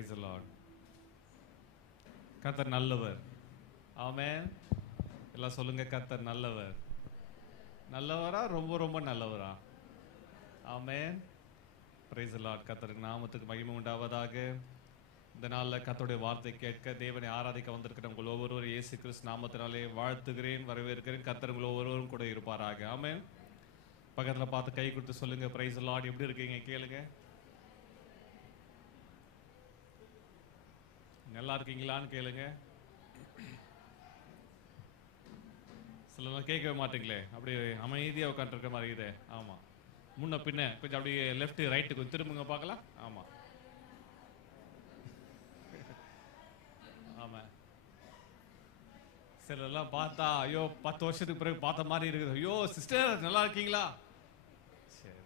Praise the Lord. கர்த்தர் நல்லவர். ஆமென். எல்லாம் சொல்லுங்க, கர்த்தர் நல்லவர். நல்லவரா, ரொம்ப ரொம்ப நல்லவரா? ஆமென். Praise the Lord. கர்த்தருக்கு நாமத்துக்கு மகிமை உண்டாவதாக. இந்த நாளில் கர்த்தருடைய வார்த்தை கேட்க, தேவனை ஆராதிக்க வந்திருக்கிற உங்கள் ஒவ்வொருவரும் இயேசு கிறிஸ்து நாமத்தினாலே வாழ்த்துகிறேன், வரவேற்கிறேன். கர்த்தர் உங்கள் ஒவ்வொருவரும் கூட இருப்பாராக. ஆமென். பக்கத்தில் பார்த்து கை கொடுத்து சொல்லுங்க, Praise the Lord. எப்படி இருக்கீங்க கேளுங்க. நல்லா இருக்கீங்களான்னு கேளுங்க. சில கேட்கவே மாட்டீங்களே, அப்படி அமைதியாக உட்காந்துருக்க மாதிரி இதே. ஆமாம், முன்ன பின்ன கொஞ்சம் அப்படியே லெஃப்ட் ரைட்டு கொஞ்சம் திரும்புங்க பார்க்கலாம். ஆமாம் ஆமாம். சிலர்லாம் பார்த்தா ஐயோ 10 வருஷத்துக்கு பிறகு பார்த்த மாதிரி இருக்குது. ஐயோ சிஸ்டர் நல்லா இருக்கீங்களா? சரி,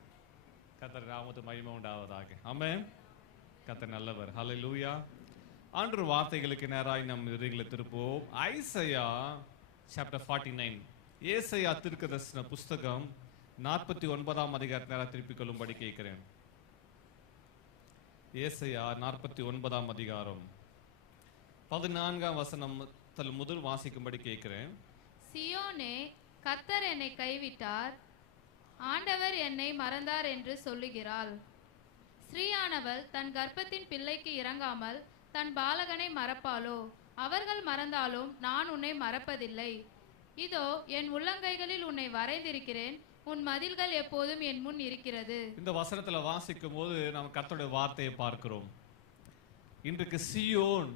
கர்த்தர் நாமத்துக்கு மகிமை உண்டாவதாக. ஆமென். கர்த்தர் நல்லவர். ஹல்லேலூயா. ஆண்டவர் வார்த்தைகளுக்கு நேராய் நம் இதயங்களை திருப்புவோம். ஐசையா சாப்டர் 49, ஏசாயா தீர்க்கதரிசன புஸ்தகம் 49ஆம் அதிகாரத்தை நேராக திருப்பிக் கொள்ளும்படி கேட்கிறேன். ஏசாயா 49ஆம் அதிகாரம் 14ஆம் வசனம் முதல் வாசிக்கும்படி கேட்கிறேன். சியோனே, கர்த்தர் என்னை கைவிட்டார், ஆண்டவர் என்னை மறந்தார் என்று சொல்லுகிறாள். ஸ்ரீயானவள் தன் கர்ப்பத்தின் பிள்ளைக்கு இறங்காமல் தன் பாலகனை மறப்பாளோ? அவர்கள் மறந்தாலும் நான் உன்னை மறப்பதில்லை. இதோ என் உள்ளங்கைகளில் உன்னை வரைந்திருக்கிறேன், உன் மதில்கள் எப்போதும் என் முன் இருக்கிறது. இந்த வசனத்துல வாசிக்கும் போது நாம் கர்த்தருடைய வார்த்தையை பார்க்கிறோம். இன்றைக்கு சியோன்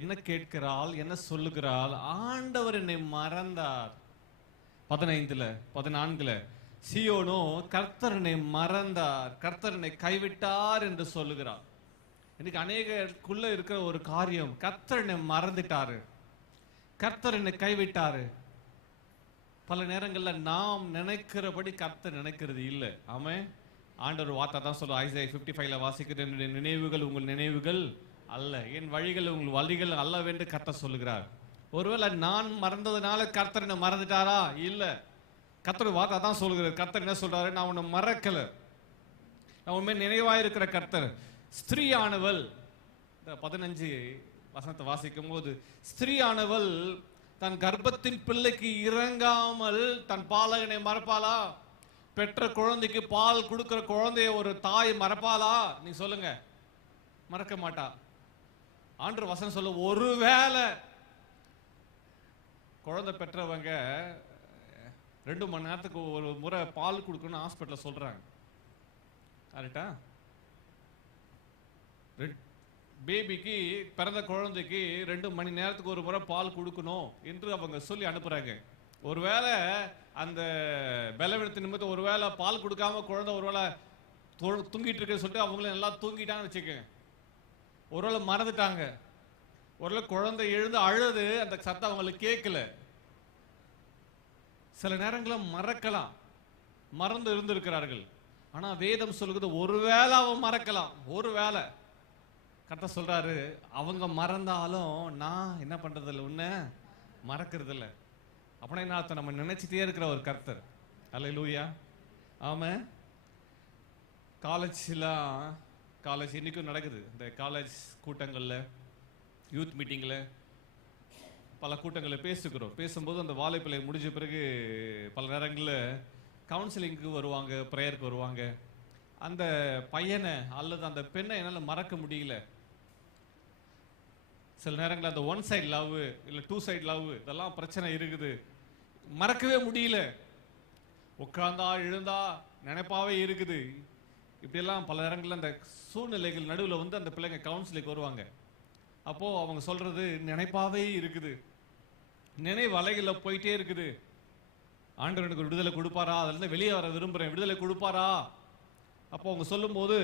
என்ன கேட்கிறாள், என்ன சொல்லுகிறாள்? ஆண்டவர் என்னை மறந்தார். 15ல 14ல சியோனோ கர்த்தர் என்னை மறந்தார், கர்த்தர் என்னை கைவிட்டார் என்று சொல்லுகிறார். இன்னைக்கு அநேகருக்குள்ள இருக்கிற ஒரு காரியம், கர்த்தர் என்னை மறந்துட்டாரு, கர்த்தர் என்னை கைவிட்டாரு. பல நேரங்கள்ல நாம் நினைக்கிறபடி கர்த்தர் நினைக்கிறது இல்லை. ஆமென். ஆண்டவர் வார்த்தை தான் சொல்ல, ஐசாயா 55ல வாசிக்கிறேன், என்னுடைய நினைவுகள் உங்கள் நினைவுகள் அல்ல, என் வழிகள் உங்கள் வழிகள் அல்லவென்று கர்த்தர் சொல்லுகிறார். ஒருவேளை நான் மறந்ததுனால கர்த்தர் என்ன மறந்துட்டாரா? இல்ல, கர்த்தர் வார்த்தை தான் சொல்லுகிறார். கர்த்தர் என்ன சொல்றாரு? நான் உன்னை மறக்கல, நான் உண்மை நினைவாயிருக்கிற கர்த்தர். ஸ்திரீயானவள், 15 வசனத்தை வாசிக்கும் போது, ஸ்திரீயானவள் தன் கர்ப்பத்தின் பிள்ளைக்கு இறங்காமல் தன் பாலகனை மறப்பாளா? பெற்ற குழந்தைக்கு பால் கொடுக்கிற குழந்தைய ஒரு தாய் மறப்பாளா? நீ சொல்லுங்க, மறக்க மாட்டா. ஆண்டவர் வசனம் சொல்ல, ஒருவேளை குழந்தை பெற்றவங்க 2 மணி நேரத்துக்கு ஒரு முறை பால் கொடுக்கணும்னு ஹாஸ்பிட்டல் சொல்றாங்க. கரெக்டா? பேபிக்கு, பிறந்த குழந்தைக்கு 2 மணி நேரத்துக்கு ஒரு முறை பால் கொடுக்கணும் என்று அவங்க சொல்லி அனுப்புறாங்க. ஒருவேளை அந்த பலவீனத்தின் நிமித்தம் ஒருவேளை பால் கொடுக்காம குழந்தை ஒருவேளை தூங்கிட்டு இருக்குன்னு சொல்லிட்டு அவங்கள நல்லா தூங்கிட்டாங்கன்னு வச்சுக்கோங்க. ஒருவேளை மறந்துட்டாங்க, ஒருவேளை குழந்தை எழுந்து அழுது அந்த சத்தம் அவங்களுக்கு கேட்கல. சில நேரங்களில் மறக்கலாம், மறந்து இருந்திருக்கிறார்கள். ஆனா வேதம் சொல்லுகிறது, ஒருவேளை அவன் மறக்கலாம். ஒருவேளை கர்த்தர் சொல்றாரு, அவங்க மறந்தாலும் நான் என்ன பண்றது இல்லை, உன்னை மறக்கிறது இல்லை. அப்படின்னா என்ன அர்த்தம்? நம்ம நினைச்சிட்டே இருக்கிற ஒரு கர்த்தர். அல்லேலூயா. ஆமென். காலேஜ் இன்னைக்கும் நடக்குது. இந்த காலேஜ் கூட்டங்களில், யூத் மீட்டிங்கில், பல கூட்டங்களில் பேசும்போது அந்த வாழைப்பிள்ளை முடிஞ்ச பிறகு பல நேரங்களில் கவுன்சிலிங்க்கு வருவாங்க, ப்ரேயருக்கு வருவாங்க. அந்த பையனை அல்லது அந்த பெண்ணை என்னால் மறக்க முடியல. சில நேரங்களில் அந்த 1 சைடு லவ் இல்லை 2 சைடு லவ் இதெல்லாம் பிரச்சனை இருக்குது, மறக்கவே முடியல. உட்கார்ந்தா எழுந்தா நினைப்பாவே இருக்குது. இப்படியெல்லாம் பல நேரங்களில் அந்த சூழ்நிலைகள் நடுவில் வந்து அந்த பிள்ளைங்க கவுன்சிலிங் வருவாங்க. அப்போ அவங்க சொல்றது, நினைப்பாவே இருக்குது, நினைவு அலைகளில் போயிட்டே இருக்குது. ஆண்டவர் எனக்கு விடுதலை கொடுப்பாரா, அதுல வெளியே வர விரும்புறேன், விடுதலை கொடுப்பாரா? அப்போ அவங்க சொல்லும்போது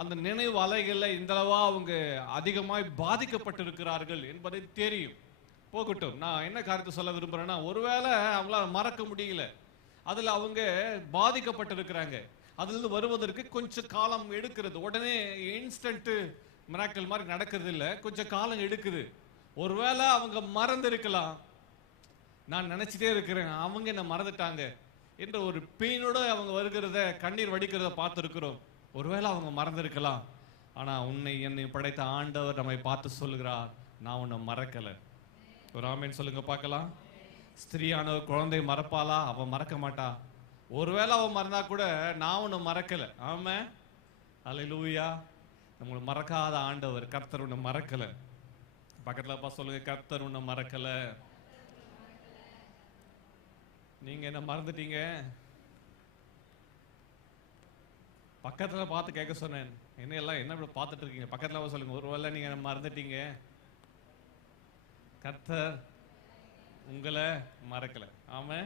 அந்த நினைவு அலைகளில் இந்தளவா அவங்க அதிகமாய் பாதிக்கப்பட்டிருக்கிறார்கள் என்பதை தெரியும். போகட்டும், நான் என்ன காரியத்தை சொல்ல விரும்புறேன்னா, ஒருவேளை அவங்களால மறக்க முடியல, அதுல அவங்க பாதிக்கப்பட்டிருக்கிறாங்க. அதுல வருவதற்கு கொஞ்சம் காலம் எடுக்கிறது. உடனே இன்ஸ்டன்ட் மிராக்கிள் மாதிரி நடக்கிறது இல்லை, கொஞ்சம் காலம் எடுக்குது. ஒருவேளை அவங்க மறந்திருக்கலாம், நான் நினைச்சிட்டே இருக்கிறேன் அவங்க என்ன மறந்துட்டாங்க என்ற ஒரு பெயினோட அவங்க வருகிறத, கண்ணீர் வடிக்கிறத பார்த்துருக்கிறோம். ஒருவேளை அவங்க மறந்திருக்கலாம். ஆனா உன்னை என்னை படைத்த ஆண்டவர் நம்மை பார்த்து சொல்லுகிறார், நான் உன்னை மறக்கல. ஒரு ஆமேன் சொல்லுங்க பார்க்கலாம். ஸ்திரீயானவர் குழந்தை மறப்பாளா? அவன் மறக்க மாட்டா. ஒருவேளை அவன் மறந்தா கூட நான் உன்னை மறக்கல. ஆமே, அல்லேலூயா. நம்மளை மறக்காத ஆண்டவர் கர்த்தர் உன்னை மறக்கல. பக்கத்துல சொல்லுங்க, கர்த்தர் உன்னை மறக்கல. நீங்க என்ன மறந்துட்டீங்க? பக்கத்துல பார்த்து கேட்க சொன்னேன், என்ன எல்லாம் என்ன இப்படி பார்த்துட்டு இருக்கீங்க? பக்கத்துல சொல்லுங்க, ஒருவேளை நீங்க என்ன மறந்துட்டீங்க. கர்த்தர் உங்களை மறக்கல. ஆமா.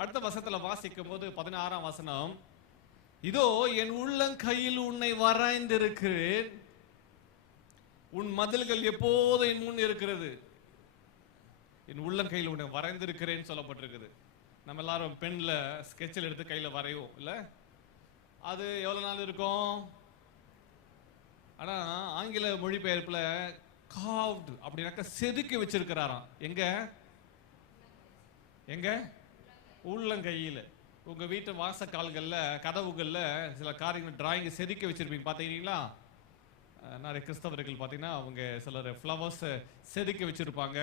அடுத்த வசனத்துல வாசிக்கும் போது 16ஆம் வசனம், இதோ என் உள்ளங்கையில் உன்னை வரைந்திருக்கிறேன், உன் மதில்கள் எப்போதும் என் முன் இருக்கிறது. என் உள்ளங்கையில் உன்னை வரைந்திருக்கிறேன்னு சொல்லப்பட்டிருக்குது. நம்ம எல்லாரும் பென்ல ஸ்கெட்சில் எடுத்து கையில வரைவோம் இல்ல? அது எவ்வளவு நாள் இருக்கும்? ஆனா ஆங்கில மொழிபெயர்ப்புல carved அப்படின்னாக்க செதுக்கி வச்சிருக்கிறாராம். எங்க எங்க? உள்ளங்கையில. உங்க வீட்டு வாசக்கால்கள்ல கதவுகள்ல சில காரியங்கள் டிராயிங் செதுக்கி வச்சிருப்பீங்க, பாத்தீங்களா? நிறைய கிறிஸ்தவர்கள் பாத்தீங்கன்னா அவங்க சிலர் ஃப்ளவர்ஸ் செதுக்கி வச்சிருப்பாங்க.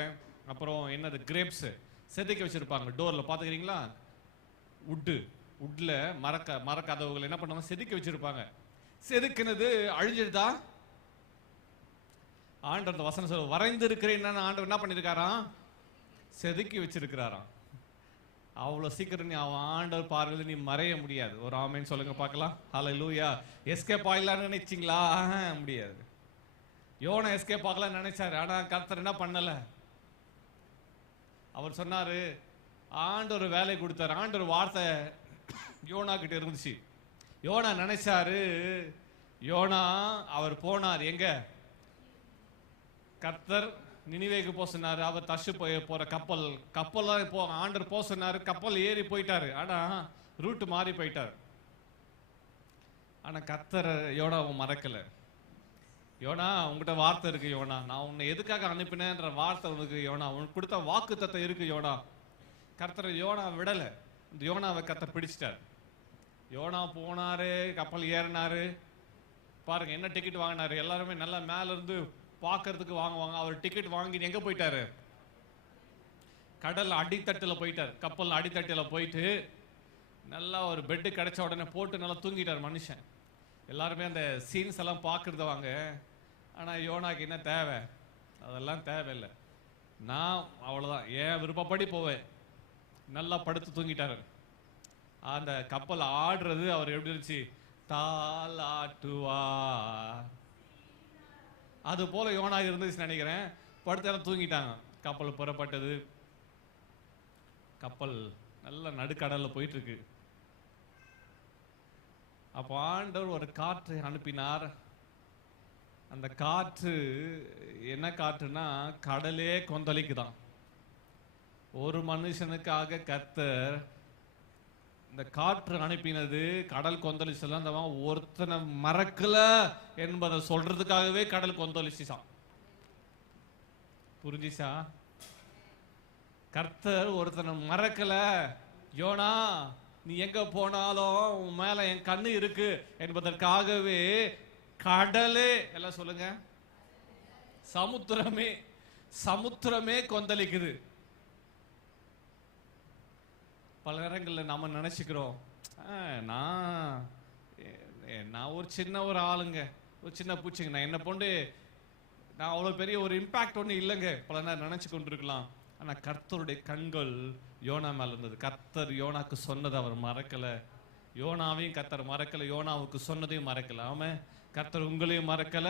அப்புறம் என்னது, கிரேப்ஸ் செதுக்கி வச்சிருப்பாங்க டோர்ல, பாத்துக்கிறீங்களா? உட்ல மர கதவுகள் என்ன பண்ணுவாங்க, செதுக்கி வச்சிருப்பாங்க. செதுக்கினது அழிஞ்சிருதா? ஆண்டவர் அந்த வசனம் சொல்ல வரைந்திருக்கிறேன், ஆண்டவர் என்ன பண்ணிருக்காராம்? செதுக்கி வச்சிருக்கிறாராம். அவ்வளவு சீக்கிரம் நீ அவன் ஆண்டவர் பார்வையில் நீ மறைய முடியாது. ஒரு ஆமேன்னு சொல்லுங்க பார்க்கலாம். ஹல்லேலூயா. எஸ்கேப் ஆகலாம்னு நினைச்சீங்களா? முடியாது. யோனா எஸ்கேப் ஆகலாம்னு நினைச்சாரு, ஆனா கர்த்தர் என்ன பண்ணல. அவர் சொன்னாரு, ஆண்டவர் வேலை கொடுத்தாரு. ஆண்டவர் வார்த்தை யோனா கிட்ட இருந்துச்சு. யோனா நினைச்சாரு, யோனா அவர் போனார் எங்க? கர்த்தர் நினிவேக்கு போக சொன்னாரு. அவர் தர்ஷு போற கப்பல் ஆண்டவர் போக சொன்னாரு. கப்பல் ஏறி போயிட்டாரு. ஆனா ரூட் மாறி போயிட்டாரு. ஆனா கர்த்தர் யோனாவை மறக்கல. யோனா, உங்ககிட்ட வார்த்தை இருக்கு யோனா, நான் உன்னை எதுக்காக அனுப்பினேன்ற வார்த்தை உனக்கு யோனா, உனக்கு கொடுத்த வாக்குத்தத்தம் இருக்கு யோனா. கர்த்தர் யோனா விடல. இந்த யோனாவை கர்த்தர் பிடிச்சிட்டார். யோனா போனாரு, கப்பல் ஏறினாரு. பாருங்க என்ன டிக்கெட் வாங்கினாரு. எல்லாருமே நல்லா மேல இருந்து பார்க்கறதுக்கு வாங்குவாங்க. அவர் டிக்கெட் வாங்கி எங்க போயிட்டாரு? கடல் அடித்தட்டுல போயிட்டார். கப்பல் அடித்தட்டுல போயிட்டு நல்லா ஒரு பெட்டு கிடைச்ச உடனே போட்டு நல்லா தூங்கிட்டார் மனுஷன். எல்லாருமே அந்த சீன்ஸ் எல்லாம் பார்க்கறது வாங்க. ஆனா யோனாக்கு என்ன தேவை? அதெல்லாம் தேவையில்லை. நான் அவ்வளவுதான் ஏன் விருப்பப்படி போவேன். நல்லா படுத்து தூங்கிட்டாரு. அந்த கப்பல் ஆடுறது அவர் எப்படி இருந்துச்சு? தாலாட்டுவா. அது போல யோனா இருந்துச்சு நினைக்கிறேன். படுத்த தூங்கிட்டாங்க. கப்பல் புறப்பட்டது. கப்பல் நல்ல நடுக்கடல்ல போயிட்டு இருக்கு. அப்போ ஆண்டவர் ஒரு காற்றை அனுப்பினார். அந்த காற்று என்ன காற்றுனா கடலே கொந்தளிக்குதான். ஒரு மனுஷனுக்காக கர்த்தர் இந்த காற்று அனுப்பினது, கடல் கொந்தளிச்சலாம். ஒருத்தனை மறக்கல என்பதை சொல்றதுக்காகவே கடல் கொந்தளிச்சான். புரிஞ்சிச்சா? கர்த்தர் ஒருத்தனை மறக்கல. யோனா, நீ எங்க போனாலும் உன் மேல என் கண்ணு இருக்கு என்பதற்காகவே கடலே, எல்லாம் சொல்லுங்க, சமுத்திரமே கொந்தளிக்குது. பல நேரங்களில் நாம நினைச்சுக்கிறோம், நான் ஒரு சின்ன ஒரு ஆளுங்க, ஒரு சின்ன பூச்சிங்க, நான் என்ன போண்டு நான் அவ்வளவு பெரிய ஒரு இம்பாக்ட் ஒண்ணு இல்லைங்க, பல நேரம் நினைச்சு கொண்டிருக்கலாம். ஆனா கர்த்தருடைய கண்கள் யோனா மேல இருந்தது. கர்த்தர் யோனாக்கு சொன்னதை அவர் மறக்கல. யோனாவையும் கர்த்தர் மறக்கல, யோனாவுக்கு சொன்னதையும் மறக்கல. ஆமே. கர்த்தர் உங்களையும் மறக்கல,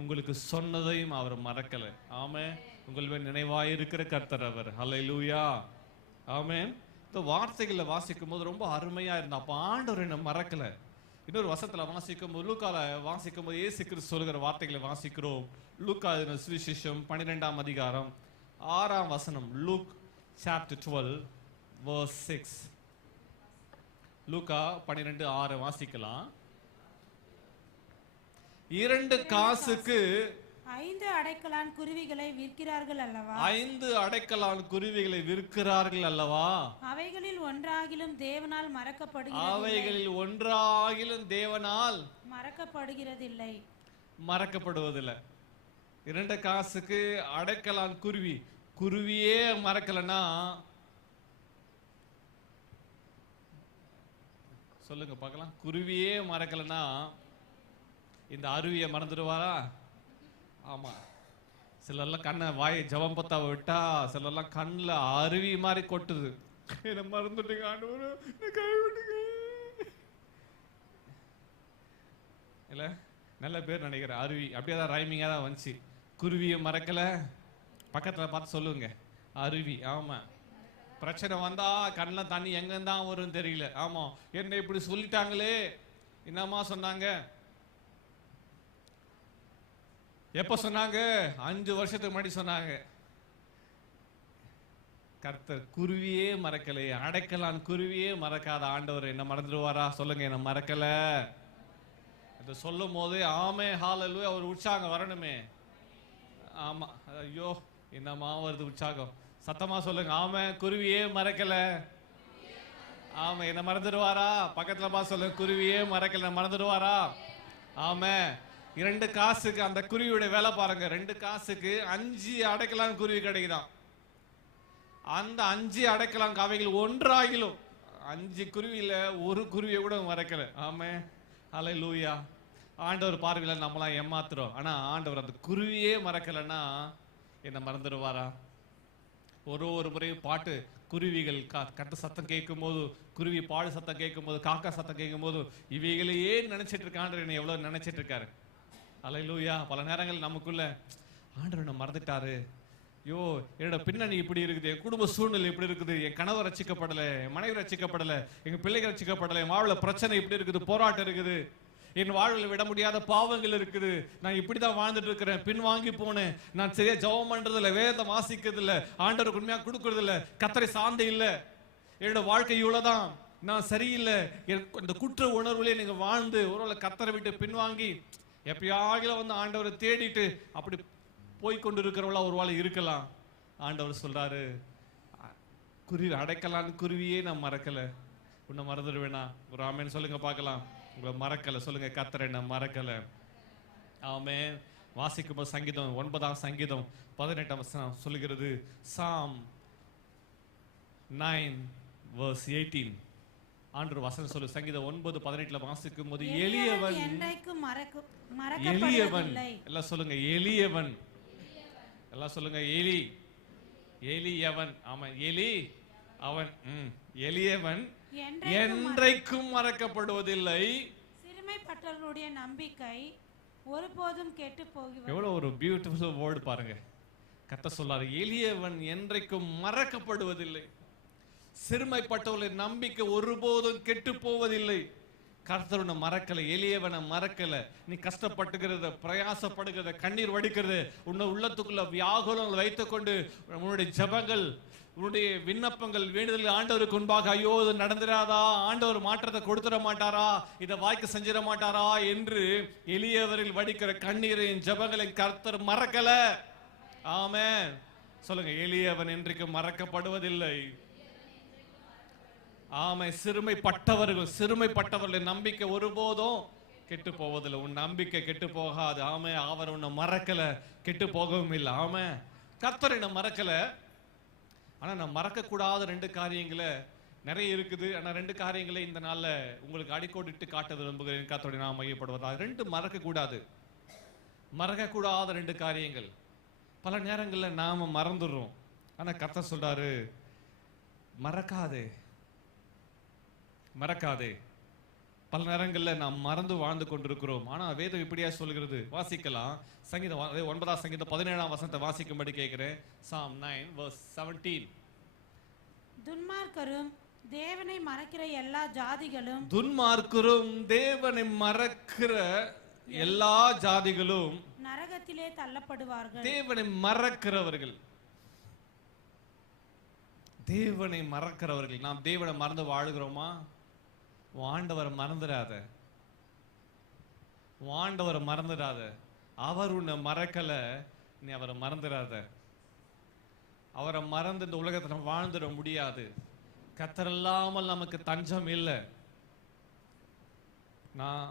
உங்களுக்கு சொன்னதையும் அவர் மறக்கல. ஆமே. உங்களுடைய நினைவாயிருக்கிற கர்த்தர் அவர். ஹல்லேலூயா. ஆமே. இந்த வார்த்தைகளை வாசிக்கும் போது ரொம்ப அருமையா இருந்தா. அப்ப ஆண்டவர் என்ன மறக்கல. இன்னொரு வசனத்துல வாசிக்கும் போது, லூக்கால வாசிக்கும் போது இயேசு கிறிஸ்து சொல்லுகிற வார்த்தைகளை வாசிக்கிறோம். லூக்கா சுவிசேஷம் 12ஆம் அதிகாரம் 6ஆம் வசனம். Look chapter 12 verse 6. லூக்கா 12:6 வாசிக்கலாம். 2 காசுக்கு 5 அடைக்கலான் குருவிகளை விற்கிறார்கள் அல்லவா? 5 அடைக்கலான் குருவிகளை விற்கிறார்கள் அல்லவா? அவைகளில் ஒன்றாகிலும் தேவனால் மறக்கப்படுகிறதில்லை. மறக்கப்படுவதில்லை. 2 காசுக்கு அடைக்கலான் குருவி. குருவியே மறக்கலன்னா சொல்லுங்க பார்க்கலாம். குருவியே மறக்கலன்னா இந்த அருவியை மறந்துடுவாரா? ஆமா. சிலர்லாம் கண்ணை வாயை ஜபம் பத்தா விட்டா சிலர்லாம் கண்ணில் அருவி மாதிரி கொட்டுது. என்ன மறந்துட்டீங்க ஆண்டவரே, கை விட்டுங்க. இல்ல நல்ல பேர் நினைக்கிறேன். அருவி அப்படியே தான் ரைமிங்கா தான் வந்துச்சு. குருவியை மறக்கல. பக்கத்துல பார்த்து சொல்லுங்க, அருவி. ஆமா, பிரச்சனை வந்தா கண்ணில் தண்ணி எங்க தான் வரும் தெரியல. ஆமா, என்ன இப்படி சொல்லிட்டாங்களே. என்னம்மா சொன்னாங்க? எப்ப சொன்னாங்க? 5 வருஷத்துக்கு முன்னாடி சொன்னாங்க. கர்த்தர் குருவியே மறக்கலை. அடைக்கலான் குருவியே மறக்காத ஆண்டவர் என்ன மறந்துடுவாரா? சொல்லுங்க, என்ன மறக்கல. இதை சொல்லும் போது ஆமே ஹalleluya அவர் உற்சாகம் வரணுமே. ஆமா, ஐயோ என்னமா வருது உற்சாகம். சத்தமா சொல்லுங்க, ஆமே குருவியே மறக்கல. ஆமா, என்ன மறந்துடுவாரா? பக்கத்துல பா சொல்லுங்க, குருவியே மறக்கல, மறந்துடுவாரா? ஆமே. 2 காசுக்கு அந்த குருவியோட வேலை பாருங்க. 2 காசுக்கு 5 அடைக்கலான் குருவி கிடைக்குதான். அந்த 5 அடைக்கலான் அவைகள் ஒன்றாகிலும் 5 குருவியில ஒரு குருவியை கூட மறக்கல. ஆமே ஹல்லேலூயா. ஆண்டவர் பார்வையில நம்மளாம் ஏமாத்துறோம். ஆனா ஆண்டவர் அந்த குருவியே மறக்கலன்னா என்ன மறந்துடுவாரா? ஒரு முறையும் பாட்டு குருவிகள் கட்டு சத்தம் கேட்கும் போது, குருவி பாடு சத்தம் கேட்கும் போது, காக்கா சத்தம் கேட்கும் போது இவைகளையே நினைச்சிட்டு இருக்காண்டு என்ன எவ்வளவு நினைச்சிட்டு இருக்காரு. ஹல்லேலூயா. பல நேரங்கள் நமக்குள்ள ஆண்டவர் என்ன மறந்துட்டாரு. ஐயோ, என்னோட பின்னணி இப்படி இருக்குது, என் குடும்ப சூழ்நிலை இப்படி இருக்குது, என் கணவர் ரட்சிக்கப்படலை, என் மனைவி ரட்சிக்கப்படலை, எங்க பிள்ளைகள் ரட்சிக்கப்படலை, என் வாழ்வுல பிரச்சனை இப்படி இருக்குது, போராட்டம் இருக்குது, என் வாழ்வில் விட முடியாத பாவங்கள் இருக்குது, நான் இப்படிதான் வாழ்ந்துட்டு இருக்கிறேன், பின்வாங்கி போனேன், நான் சரியா ஜெபம் பண்றது இல்லை, வேதம் வாசிக்கிறது இல்லை, ஆண்டவருக்கு உண்மையா கொடுக்கறது இல்லை, கர்த்தரை சார்ந்து இல்லை, என்னோட வாழ்க்கை இவ்வளவுதான், நான் சரியில்லை, இந்த குற்ற உணர்வுலேயே நீங்க வாழ்ந்து ஒருவேளை கர்த்தரை விட்டு பின்வாங்கி எப்பயாகில வந்து ஆண்டவரை தேடிட்டு அப்படி போய் கொண்டு இருக்கிறவளா ஒரு வேளை இருக்கலாம். ஆண்டவர் சொல்றாரு, குருவி அடைக்கலான்னு குருவியே நான் மறக்கல, உன்னை மறந்துடுவேனா? ஒரு ஆமேன் சொல்லுங்க பார்க்கலாம். உங்களை மறக்கல சொல்லுங்க, கர்த்தரை நான் மறக்கல. ஆமென். வாசிக்கும் சங்கீதம் 9ஆம் சங்கீதம் 18ஆம் வசனம் சொல்லுகிறது. சாம் 9:18 ஆண்டவர் வசனம் சொல்லு. சங்கீதம் 9:18 வாசிக்கும் போது எளியவன் எல்லாம் சொல்லுங்க, எளியவன் எல்லாம் சொல்லுங்க, எளியவன். ஆமா, அவன் எளியவன் என்றைக்கும் மறக்கப்படுவதில்லை. சிறுமைப்பட்டவர்களுடைய நம்பிக்கை ஒருபோதும் கெட்டு போகிறது. எவ்வளவு ஒரு பியூட்டிஃபுல் வேர்ட் பாருங்க. கர்த்தர் சொல்றாரு, எளியவன் என்றைக்கும் மறக்கப்படுவதில்லை. சிறுமைப்பட்டவர்களின் நம்பிக்கை ஒருபோதும் கெட்டு போவதில்லை. கர்த்தருனை மறக்கல, எளியவனை மறக்கல. நீ கஷ்டப்பட்டுக்கிறத, பிரயாசப்படுகிறத, கண்ணீர் வடிக்கிறது, உன்னை உள்ளத்துக்குள்ள வியாகுலங்கள் வைத்துக்கொண்டு உன்னுடைய ஜெபங்கள், உன்னுடைய விண்ணப்பங்கள், வேண்டுதல் ஆண்டவருக்கு முன்பாக, ஐயோ இது நடந்துடாதா, ஆண்டவர் மாற்றத்தை கொடுத்துட மாட்டாரா, இதை வாய்க்கு செஞ்சிட மாட்டாரா என்று எளியவரில் வடிக்கிற கண்ணீரின் ஜெபங்களை கர்த்தர் மறக்கல. ஆமென். சொல்லுங்க, எளியவன் என்றைக்கு மறக்கப்படுவதில்லை. ஆமை. சிறுமைப்பட்டவர்களின் நம்பிக்கை ஒருபோதும் கெட்டு போவதில்லை. உன் நம்பிக்கை கெட்டு போகாது. ஆமை. அவர் உன்னை மறக்கல, கெட்டு போகவும் இல்லை. ஆமை. கர்த்தர் என்ன மறக்கல. ஆனா நான் மறக்க கூடாத 2 காரியங்களை நிறைய இருக்குது. ஆனா 2 காரியங்களை இந்த நாள்ல உங்களுக்கு அடிக்கோடிட்டு காட்ட விரும்புகிறேன். கர்த்தருடைய நாமம் மையப்படுவதா 2 மறக்க கூடாத 2 காரியங்கள். பல நேரங்கள்ல நாம மறந்துடுறோம். ஆனா கர்த்தர் சொல்றாரு, மறக்காதே. பல நேரங்களில் நாம் மறந்து வாழ்ந்து கொண்டிருக்கிறோம். ஆனா வேதம் இப்படியா சொல்கிறது. வாசிக்கலாம். சங்கீதம் 9ஆம் சங்கீதம் 17ஆம் வசனத்தை வாசிக்கும்படி கேட்கிறேன். Psalm 9:17. துன்மார்க்கரும் தேவனை மறக்கிற எல்லா ஜாதிகளும், துன்மார்க்கரும் தேவனை மறக்கிற எல்லா ஜாதிகளும் நரகத்திலே தள்ளப்படுவார்கள். தேவனை மறக்கிறவர்கள், நாம் தேவனை மறந்து வாழுகிறோமா? ஆண்டவரை மறந்துடாத. அவர் உன்னை மறக்கல, நீ அவரை மறந்துடாத. அவரை மறந்து இந்த உலகத்துல வாழ்ந்துட முடியாது. கர்த்தர் இல்லாமல் நமக்கு தஞ்சம் இல்லை. நான்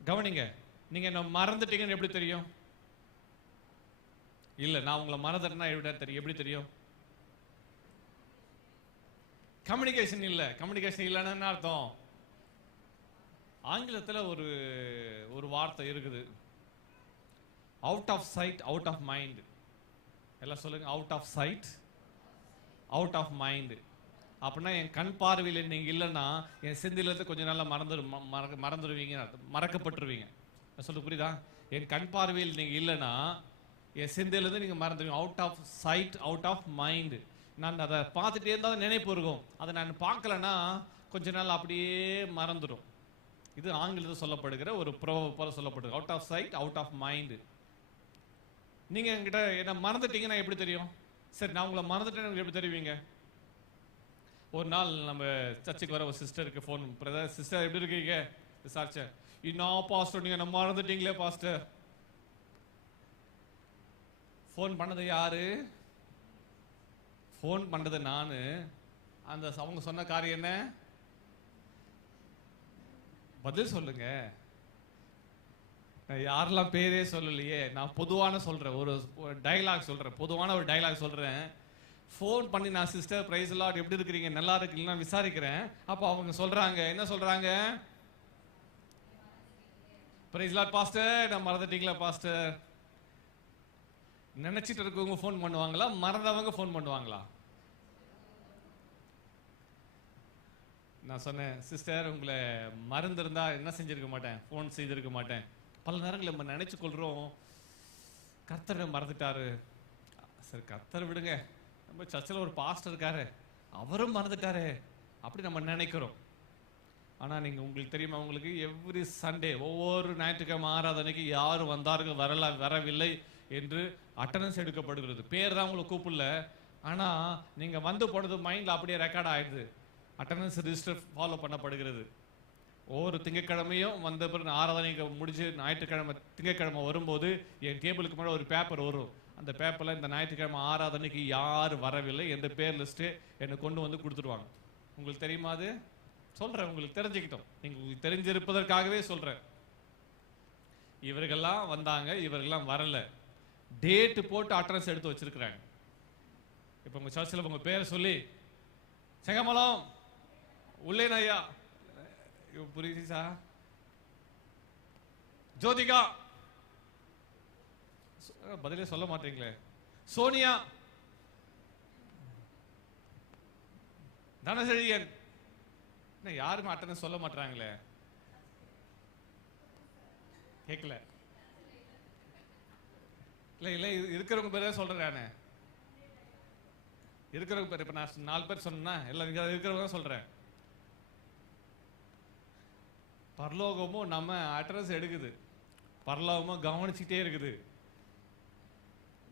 கவனிங்க, நீங்க என்ன மறந்துட்டீங்கன்னு எப்படி தெரியும்? இல்ல, நான் உங்களை மறந்துட்டேன்னா எப்படி தெரியும்? கம்யூனிகேஷன் இல்ல. கம்யூனிகேஷன் இல்லைன்னு என்ன அர்த்தம்? ஆங்கிலத்தில் ஒரு வார்த்தை இருக்குது, out of sight out of mind. எல்லாம் சொல்லுங்க, out of sight out of mind. அப்படின்னா என் கண் பார்வையில் நீங்க இல்லைன்னா என் சிந்தையிலிருந்து கொஞ்ச நாள்ல மறந்துடுவீங்க, மறக்கப்பட்டுருவீங்க. சொல்ல புரியுதா? என் கண் பார்வையில் நீங்க இல்லைன்னா என் சிந்தையிலிருந்து நீங்க மறந்துடுவீங்க. Out of sight out of mind. நான் அதை பார்த்துட்டே இருந்தால் நினைப்பு இருக்கும், அதை நான் பார்க்கலன்னா கொஞ்ச நாள் அப்படியே மறந்துடும். இது ஆங்கிலத்தில் சொல்லப்படுகிற ஒரு போல சொல்லப்படுது, out of sight out of mind. நீங்க என்கிட்ட என்ன மறந்துட்டீங்கன்னா எப்படி தெரியும்? சரி, நான் உங்களை மறந்துட்டேன்னு எப்படி தெரிவிங்க? ஒரு நாள் நம்ம சர்ச்சுக்கு வர ஒரு சிஸ்டருக்கு ஃபோன், பிரதர் சிஸ்டர் எப்படி இருக்கீங்க விசாரிச்சேன். இன்னும் பாஸ்டர் நீங்க நம்ம மறந்துட்டீங்களே பாஸ்டர். ஃபோன் பண்ணது யாரு? ஃபோன் பண்ணது நானு. அந்த அவங்க சொன்ன காரியம் என்ன? பதில் சொல்லுங்க. நான் யாரெல்லாம் பேரே சொல்லலையே, நான் பொதுவான சொல்றேன், ஒரு டைலாக் சொல்றேன், பொதுவான ஒரு டைலாக் சொல்றேன். ஃபோன் பண்ணி நான் சிஸ்டர் பிரைஸ் லார்ட் எப்படி இருக்கிறீங்க, நல்லா இருக்கீங்களா விசாரிக்கிறேன். அப்போ அவங்க சொல்றாங்க, என்ன சொல்றாங்க? பிரைஸ் லார்ட் பாஸ்டர், நான் மறந்துட்டீங்களா பாஸ்டர். நினைச்சிட்டு இருக்கவங்க ஃபோன் பண்ணுவாங்களா, மறந்தவங்க ஃபோன் பண்ணுவாங்களா? நான் சொன்னேன், சிஸ்டர் உங்களை மறந்துருந்தா என்ன செஞ்சிருக்க மாட்டேன், ஃபோன் செய்திருக்க மாட்டேன். பல நேரங்கள் நம்ம நினைச்சு கொள்றோம், கர்த்தரை மறந்துட்டாரு. சரி கர்த்தரை விடுங்க, நம்ம சர்ச்சில் ஒரு பாஸ்டர் இருக்காரு அவரும் மறந்துட்டாரு அப்படி நம்ம நினைக்கிறோம். ஆனா நீங்க உங்களுக்கு தெரியுமா, உங்களுக்கு எவ்ரி சண்டே ஒவ்வொரு ஞாயிற்றுக்கிழமை ஆராதனைக்கு யார் வந்தார்கள் வரவில்லை என்று அட்டண்டன்ஸ் எடுக்கப்படுகிறது. பேர் தான் உங்களை கூப்பிடல, ஆனா நீங்க வந்து போனது மைண்ட்ல அப்படியே ரெக்கார்ட் ஆயிடுது. அட்டண்டன்ஸ் ரிஜிஸ்டர் ஃபாலோ பண்ணப்படுகிறது. ஒவ்வொரு திங்கட்கிழமையும் வந்த பிறகு ஆராதனைக்கு முடிஞ்சு ஞாயிற்றுக்கிழமை திங்கட்கிழமை வரும்போது என் டேபிளுக்கு மேலே ஒரு பேப்பர் வரும். அந்த பேப்பரில் இந்த ஞாயிற்றுக்கிழமை ஆராதனைக்கு யார் வரவில்லை என்ற பேர் லிஸ்ட்டு என்னை கொண்டு வந்து கொடுத்துருவாங்க. உங்களுக்கு தெரியுமா? அது சொல்கிறேன், உங்களுக்கு தெரிஞ்சுக்கிட்டோம், உங்களுக்கு தெரிஞ்சிருப்பதற்காகவே சொல்கிறேன். இவர்கள்லாம் வந்தாங்க, இவர்கள்லாம் வரலை, டேட்டு போட்டு அட்டண்டன்ஸ் எடுத்து வச்சிருக்கிறாங்க. இப்போ உங்கள் சர்ச்சில் உங்கள் பேரை சொல்லி செங்கமலம் உள்ளேன் ஐயா, புரியுதா? ஜோதிகா, பதிலே சொல்ல மாட்டீங்களே. சோனியா, தனசெழியன், யாருமே அட்டண்டன்ஸ் சொல்ல மாட்டாங்களே. கேட்கல இல்ல இல்ல, இருக்கிறவங்க பேர் தான் சொல்றேன் நானு. இருக்கிறவங்க பேர் இப்ப நான் 4 பேர் சொன்னா எல்லாம் இருக்கிறவங்க தான் சொல்றேன். பரலோகமும் நம்ம அட்ரஸ் எடுக்குது, பரலோகமும் கவனிச்சுட்டே இருக்குது.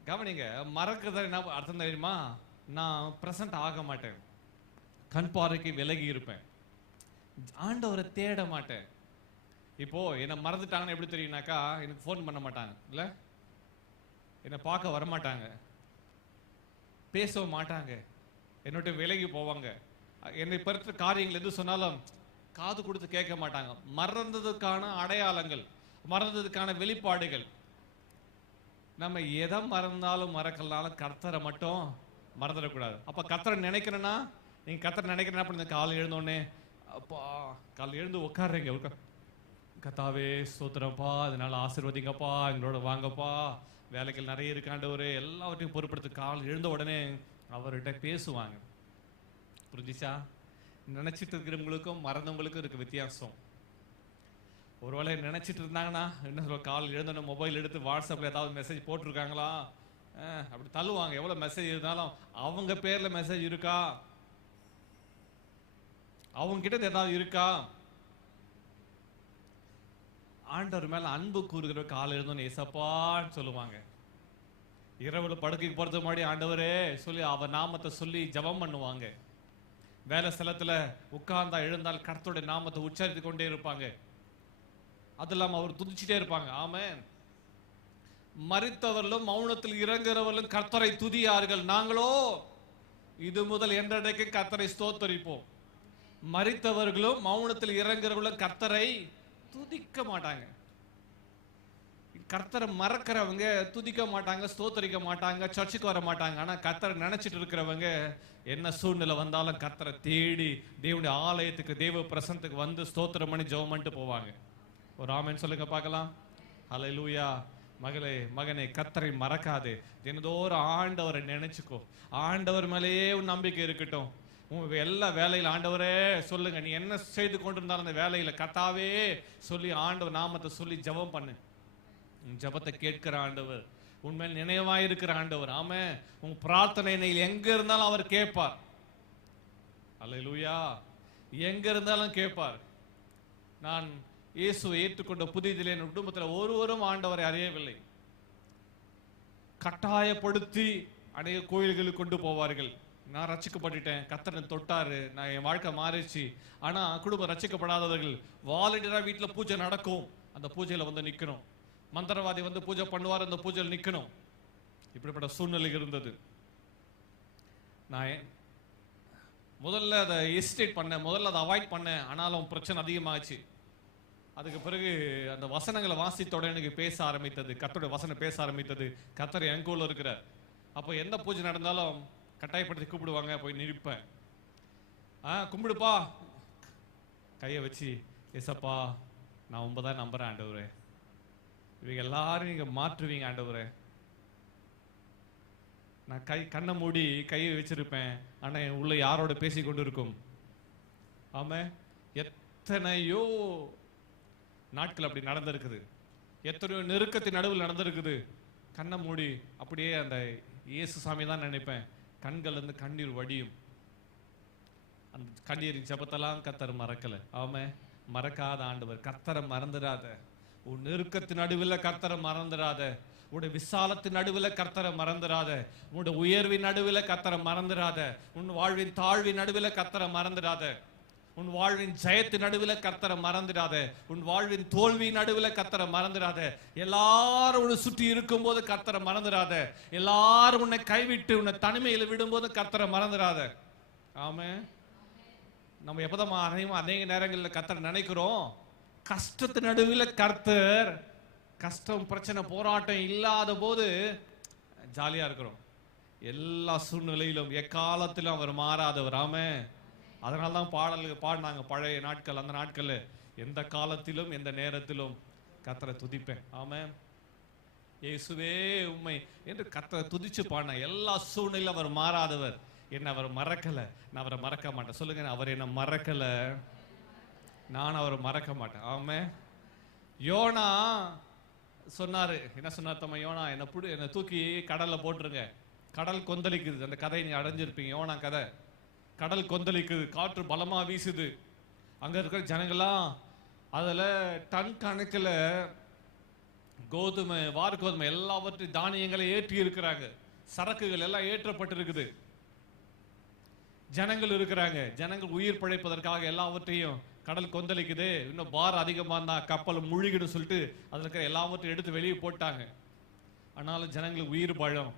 கவனிங்க, மறக்கிறது என்ன அர்த்தம் தெரியுமா? நான் பிரசன்ட் ஆக மாட்டேன், கண் பார்வைக்கு விலகி இருப்பேன், ஆண்டவரை தேட மாட்டேன். இப்போ என்ன மறந்துட்டாங்கன்னு எப்படி தெரியும்னாக்கா, எனக்கு ஃபோன் பண்ண மாட்டாங்க, இல்ல என்னை பார்க்க வரமாட்டாங்க, பேசவும் மாட்டாங்க, என்னோட விலகி போவாங்க. என்னை பற்றி காரியங்கள் எது சொன்னாலும் காது கொடுத்து கேட்க மாட்டாங்க. மறந்ததுக்கான அடையாளங்கள், மறந்ததுக்கான வெளிப்பாடுகள். நம்ம எதை மறந்தாலும் மறக்கலனாலும் கர்த்தரை மட்டும் மறந்துடக்கூடாது. அப்ப கர்த்தரை நினைக்கிறேன்னா, நீங்க கர்த்தரை நினைக்கிறேன்னா அப்படி காலை எழுந்தோடனே அப்பா காலை எழுந்து உட்காடுறீங்க, கர்த்தாவே ஸ்தோத்திரப்பா, அதனால ஆசீர்வதிங்கப்பா, எங்களோட வாங்கப்பா, வேலைகள் நிறைய இருக்காண்டவரு, எல்லாவற்றையும் பொறுப்படுத்த கால் எழுந்த உடனே அவர்கிட்ட பேசுவாங்க. புரிஞ்சிச்சா? நினைச்சிட்டு இருக்கிறவங்களுக்கும் மறந்தவங்களுக்கும் இருக்கு வித்தியாசம். ஒருவேளை நினைச்சிட்டு இருந்தாங்கன்னா என்ன சொல்ல, கால் எழுந்தோட மொபைல் எடுத்து வாட்ஸ்அப்ல ஏதாவது மெசேஜ் போட்டிருக்காங்களா அப்படி தள்ளுவாங்க. எவ்வளவு மெசேஜ் இருந்தாலும் அவங்க பேர்ல மெசேஜ் இருக்கா, அவங்க கிட்ட ஏதாவது இருக்கா. ஆண்டவர் மேல அன்பு கூறுகிற கால் எழுந்தோன்னு ஏசப்பான்னு சொல்லுவாங்க. இரவுல படுக்கைக்கு போறதுக்கு முன்னாடி ஆண்டவரே சொல்லி அவர் நாமத்தை சொல்லி ஜெபம் பண்ணுவாங்க. வேலை ஸ்தலத்துல உட்கார்ந்தா எழுந்தால் கர்த்தருடைய நாமத்தை உச்சரித்து கொண்டே இருப்பாங்க. அது இல்லாம அவர் துதிச்சுட்டே இருப்பாங்க. ஆமென். மரித்தவர்களும் மௌனத்தில் இறங்குறவர்களும் கர்த்தரை துதியார்கள், நாங்களோ இது முதல் என்றடைக்கு கர்த்தரை ஸ்தோத்தரிப்போம். மரித்தவர்களும் மௌனத்தில் இறங்குறவர்களும் கர்த்தரை துதிக்க மாட்டாங்க. கர்த்தரை மறக்கிறவங்க துதிக்க மாட்டாங்க, ஸ்தோத்தரிக்க மாட்டாங்க, சர்ச்சுக்கு வர மாட்டாங்க. ஆனா கர்த்தரை நினைச்சிட்டு இருக்கிறவங்க என்ன சூழ்நிலை வந்தாலும் கர்த்தரை தேடி தேவனுடைய ஆலயத்துக்கு, தேவ பிரசன்னத்துக்கு வந்து ஸ்தோத்திரம் பண்ணி ஜெபம் பண்ணிட்டு போவாங்க. ஒரு ஆமென் சொல்லுங்க பார்க்கலாம். ஹல்லேலூயா. மகளே, மகனே, கர்த்தரை மறக்காதே. தினந்தோறும் ஆண்டவரை நினைச்சுக்கோ. ஆண்டவர் மேலேயே உன் நம்பிக்கை இருக்கட்டும். உங்க எல்லா வேலையில ஆண்டவரே சொல்லுங்க. நீ என்ன செய்து கொண்டிருந்தாலும் அந்த வேலையில கர்த்தாவே சொல்லி ஆண்டவர் நாமத்தை சொல்லி ஜெபம் பண்ணு. உன் ஜெபத்தை கேட்கிற ஆண்டவர், உண்மையில் நினைவாய் இருக்கிற ஆண்டவர். ஆமே, உன் பிரார்த்தனை எங்க இருந்தாலும் அவர் கேட்பார். அல்லேலூயா. எங்க இருந்தாலும் கேட்பார். நான் இயேசுவை ஏற்றுக்கொண்ட புதிதிலே என் குடும்பத்தில் ஒருவரும் ஆண்டவரை அறியவில்லை. கட்டாயப்படுத்தி அநேக கோயில்களுக்கு கொண்டு போவார்கள். நான் ரட்சிக்கப்பட்டுட்டேன், கர்த்தரை தொட்டாரு, நான் என் வாழ்க்கை மாறிச்சு. ஆனா குடும்பம் ரட்சிக்கப்படாதவர்கள் வாலண்டியரா வீட்டுல பூஜை நடக்கும், அந்த பூஜையில வந்து நிக்கணும். மந்திரவாதி வந்து பூஜை பண்ணுவார், அந்த பூஜையில் நிக்கணும். இப்படிப்பட்ட சூழ்நிலை இருந்தது. நான் முதல்ல அதை எஸ்டேட் பண்ணேன், முதல்ல அதை அவாய்ட் பண்ணேன். ஆனாலும் பிரச்சனை அதிகமாச்சு. அதுக்கு பிறகு அந்த வசனங்களை வாசித்தோட எனக்கு பேச ஆரம்பித்தது, கர்த்தருடைய வசனம் பேச ஆரம்பித்தது. கர்த்தர் எங்கூர்ல இருக்கிறார். அப்போ எந்த பூஜை நடந்தாலும் கட்டாயப்படுத்தி கூப்பிடுவாங்க, போய் நிற்பேன். கும்பிடுப்பா, கையை வச்சு, ஏசப்பா நான் உண்மைதான் நம்புறேன் ஆண்டவரே, இவங்க எல்லாரும் நீங்க மாற்றுவீங்க ஆண்டவரே. நான் கண்ணை மூடி கையை வச்சிருப்பேன், ஆனா என் உள்ள யாரோட பேசி கொண்டு இருக்கும். ஆமா, எத்தனையோ நாட்கள் அப்படி நடந்திருக்குது, எத்தனையோ நெருக்கத்தின் நடுவில் நடந்திருக்குது. கண்ணை மூடி அப்படியே அந்த இயேசு சாமி தான் நினைப்பேன். கண்கள் இருந்து கண்ணீர் வடியும். அந்த கண்ணீரின் ஜெபத்தெல்லாம் கர்த்தர் மறக்கல. ஆமா, மறக்காத ஆண்டவர். கர்த்தரை மறந்துடாத. உன் நெருக்கத்தின் நடுவில் கர்த்தரை மறந்துடாத. உன்னுடைய விசாலத்தின் நடுவில் கர்த்தரை மறந்துடாத. உன்னுடைய உயர்வின் நடுவில் கர்த்தரை மறந்துடாத. உன் வாழ்வின் தாழ்வின் நடுவில் கர்த்தரை மறந்துடாத. உன் வாழ்வின் ஜெயத்தின் நடுவில் கர்த்தரை மறந்துடாத. உன் வாழ்வின் தோல்வி நடுவில் கர்த்தரை மறந்துடாத. எல்லாரும் உன்னை சுற்றி இருக்கும் போது கர்த்தரை மறந்துடாத. எல்லாரும் உன்னை கைவிட்டு உன்னை தனிமையில் விடும்போது கர்த்தரை மறந்துடாத. ஆமே, நம்ம எப்பதான் அநேக நேரங்களில் கர்த்தரை நினைக்கிறோம். கஷ்டத்து நடுவில் கர்த்தர், கஷ்டம் பிரச்சனை போராட்டம் இல்லாத போது ஜாலியா இருக்கிறோம். எல்லா சூழ்நிலையிலும் எக்காலத்திலும் அவர் மாறாதவர். ஆமே, அதனால்தான் பாடல்கள் பாடினாங்க பழைய நாட்கள். அந்த நாட்கள்ல எந்த காலத்திலும் எந்த நேரத்திலும் கர்த்தரை துதிப்பேன். ஆமே, இயேசுவே உம்மை என்று கர்த்தரை துதிச்சு பாடின. எல்லா சூழ்நிலையிலும் அவர் மாறாதவர். என்ன அவர் மறக்கல, நான் அவரை மறக்க மாட்டேன். சொல்லுங்க, அவர் என்ன மறக்கல, நான் அவரை மறக்க மாட்டேன். ஆமே, யோனா சொன்னாரு, என்ன சொன்னார் தம்மா? யோனா என்னை தூக்கி கடல்ல போட்டுருங்க. கடல் கொந்தளிக்குது. அந்த கதையை நீங்க அடைஞ்சிருப்பீங்க, யோனா கதை. கடல் கொந்தளிக்குது, காற்று பலமா வீசுது. அங்க இருக்கிற ஜனங்களாம் அதுல டன் கணக்கில் கோதுமை, வார்கோதுமை எல்லாவற்றையும் தானியங்களை ஏற்றி இருக்கிறாங்க. சரக்குகள் எல்லாம் ஏற்றப்பட்டிருக்குது. ஜனங்கள் இருக்கிறாங்க. ஜனங்கள் உயிர் பிழைப்பதற்காக எல்லாவற்றையும், கடல் கொந்தளிக்குது, இன்னும் பாரம் அதிகமா இருந்தா கப்பல் முழுகிடும் சொல்லிட்டு அதுல இருக்கிற எல்லாவற்றையும் எடுத்து வெளியே போட்டாங்க. ஆனாலும் ஜனங்களுக்கு உயிர் பழம்.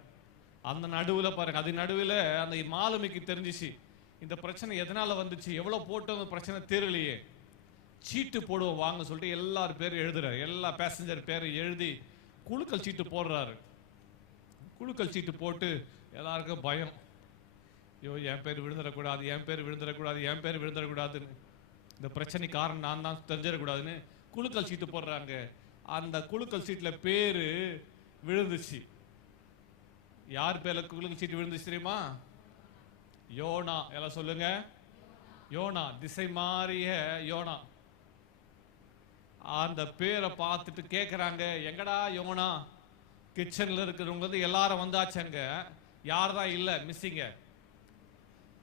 அந்த நடுவில் பாருங்க, அது நடுவில் அந்த மாலுமிக்கு தெரிஞ்சிச்சு இந்த பிரச்சனை எதனால வந்துச்சு, எவ்வளவு போட்டோம் பிரச்சனை தெரியலையே, சீட்டு போடுவோம் வாங்க சொல்லிட்டு எல்லாரும் பேரும் எழுதுறாரு. எல்லா பேசஞ்சர் பேரை எழுதி குழுக்கள் சீட்டு போடுறாரு. குழுக்கள் சீட்டு போட்டு எல்லாருக்கும் பயம். ஐயோ, என் பேர் விழுந்துடக்கூடாது, என் பேர் விழுந்துடக்கூடாது, என் பேர் விழுந்துடக்கூடாதுன்னு, இந்த பிரச்சனை காரணம் நான் தான் தெரிஞ்சிடக்கூடாதுன்னு குழுக்கள் சீட்டு போடுறாங்க. அந்த குழுக்கள் சீட்டுல பேரு விழுந்துச்சு. யார் பேர்ல குழுக்கள் சீட்டு விழுந்துச்சு தெரியுமா? யோனா. எல்லாம் சொல்லுங்க, யோனா, திசை மாறிய யோனா. அந்த பேரை பார்த்துட்டு கேட்குறாங்க, எங்கடா யோனா? கிச்சன்ல இருக்கிறவங்க வந்து எல்லாரும் வந்தாச்சங்க, யார் தான் இல்லை, மிஸ்ஸிங்க.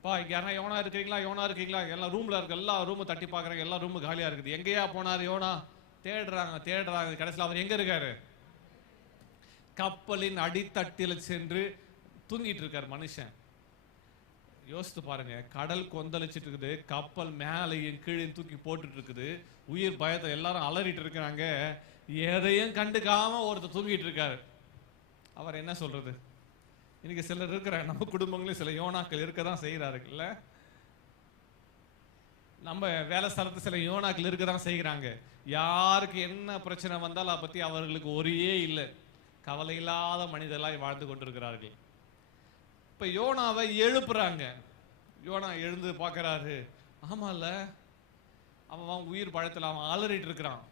பா, இங்க யாரா யோனா இருக்கிறீங்களா? யோனா இருக்கீங்களா? எல்லாம் ரூம்ல இருக்கு, எல்லா ரூமும் தட்டி பார்க்குறாங்க, எல்லா ரூமும் காலியா இருக்குது. எங்கேயா போனார் யோனா? தேடுறாங்க. கடைசியில் அவர் எங்க இருக்காரு? கப்பலின் அடித்தட்டில் சென்று தூங்கிட்டு இருக்காரு மனுஷன். யோசித்து பாருங்க, கடல் கொந்தளிச்சிட்டு இருக்குது, கப்பல் மேலையும் கீழே தூக்கி போட்டுட்டு இருக்குது, உயிர் பயத்தை எல்லாரும் அலறிட்டு இருக்கிறாங்க. எதையும் கண்டுக்காம ஒருத்தர் தூங்கிட்டு இருக்காரு. அவர் என்ன சொல்றது? இன்னைக்கு சிலர் இருக்கிறாங்க, நம்ம குடும்பங்களே சில யோனாக்கள் இருக்கதான் செய்யறாருல்ல. நம்ம வேலை ஸ்தலத்து சில யோனாக்கள் இருக்கதான் செய்கிறாங்க. யாருக்கு என்ன பிரச்சனை வந்தாலும் அதை பத்தி அவர்களுக்கு ஒரே இல்லை, கவலை இல்லாத மனிதர்களாய் வாழ்ந்து கொண்டிருக்கிறார்கள். இப்ப யோனாவை எழுப்புறாங்க. யோனா எழுந்து பார்க்கறாரு, ஆமால அவன் உயிர் பழத்தில் அவன் அலறிட்டு இருக்கிறான்.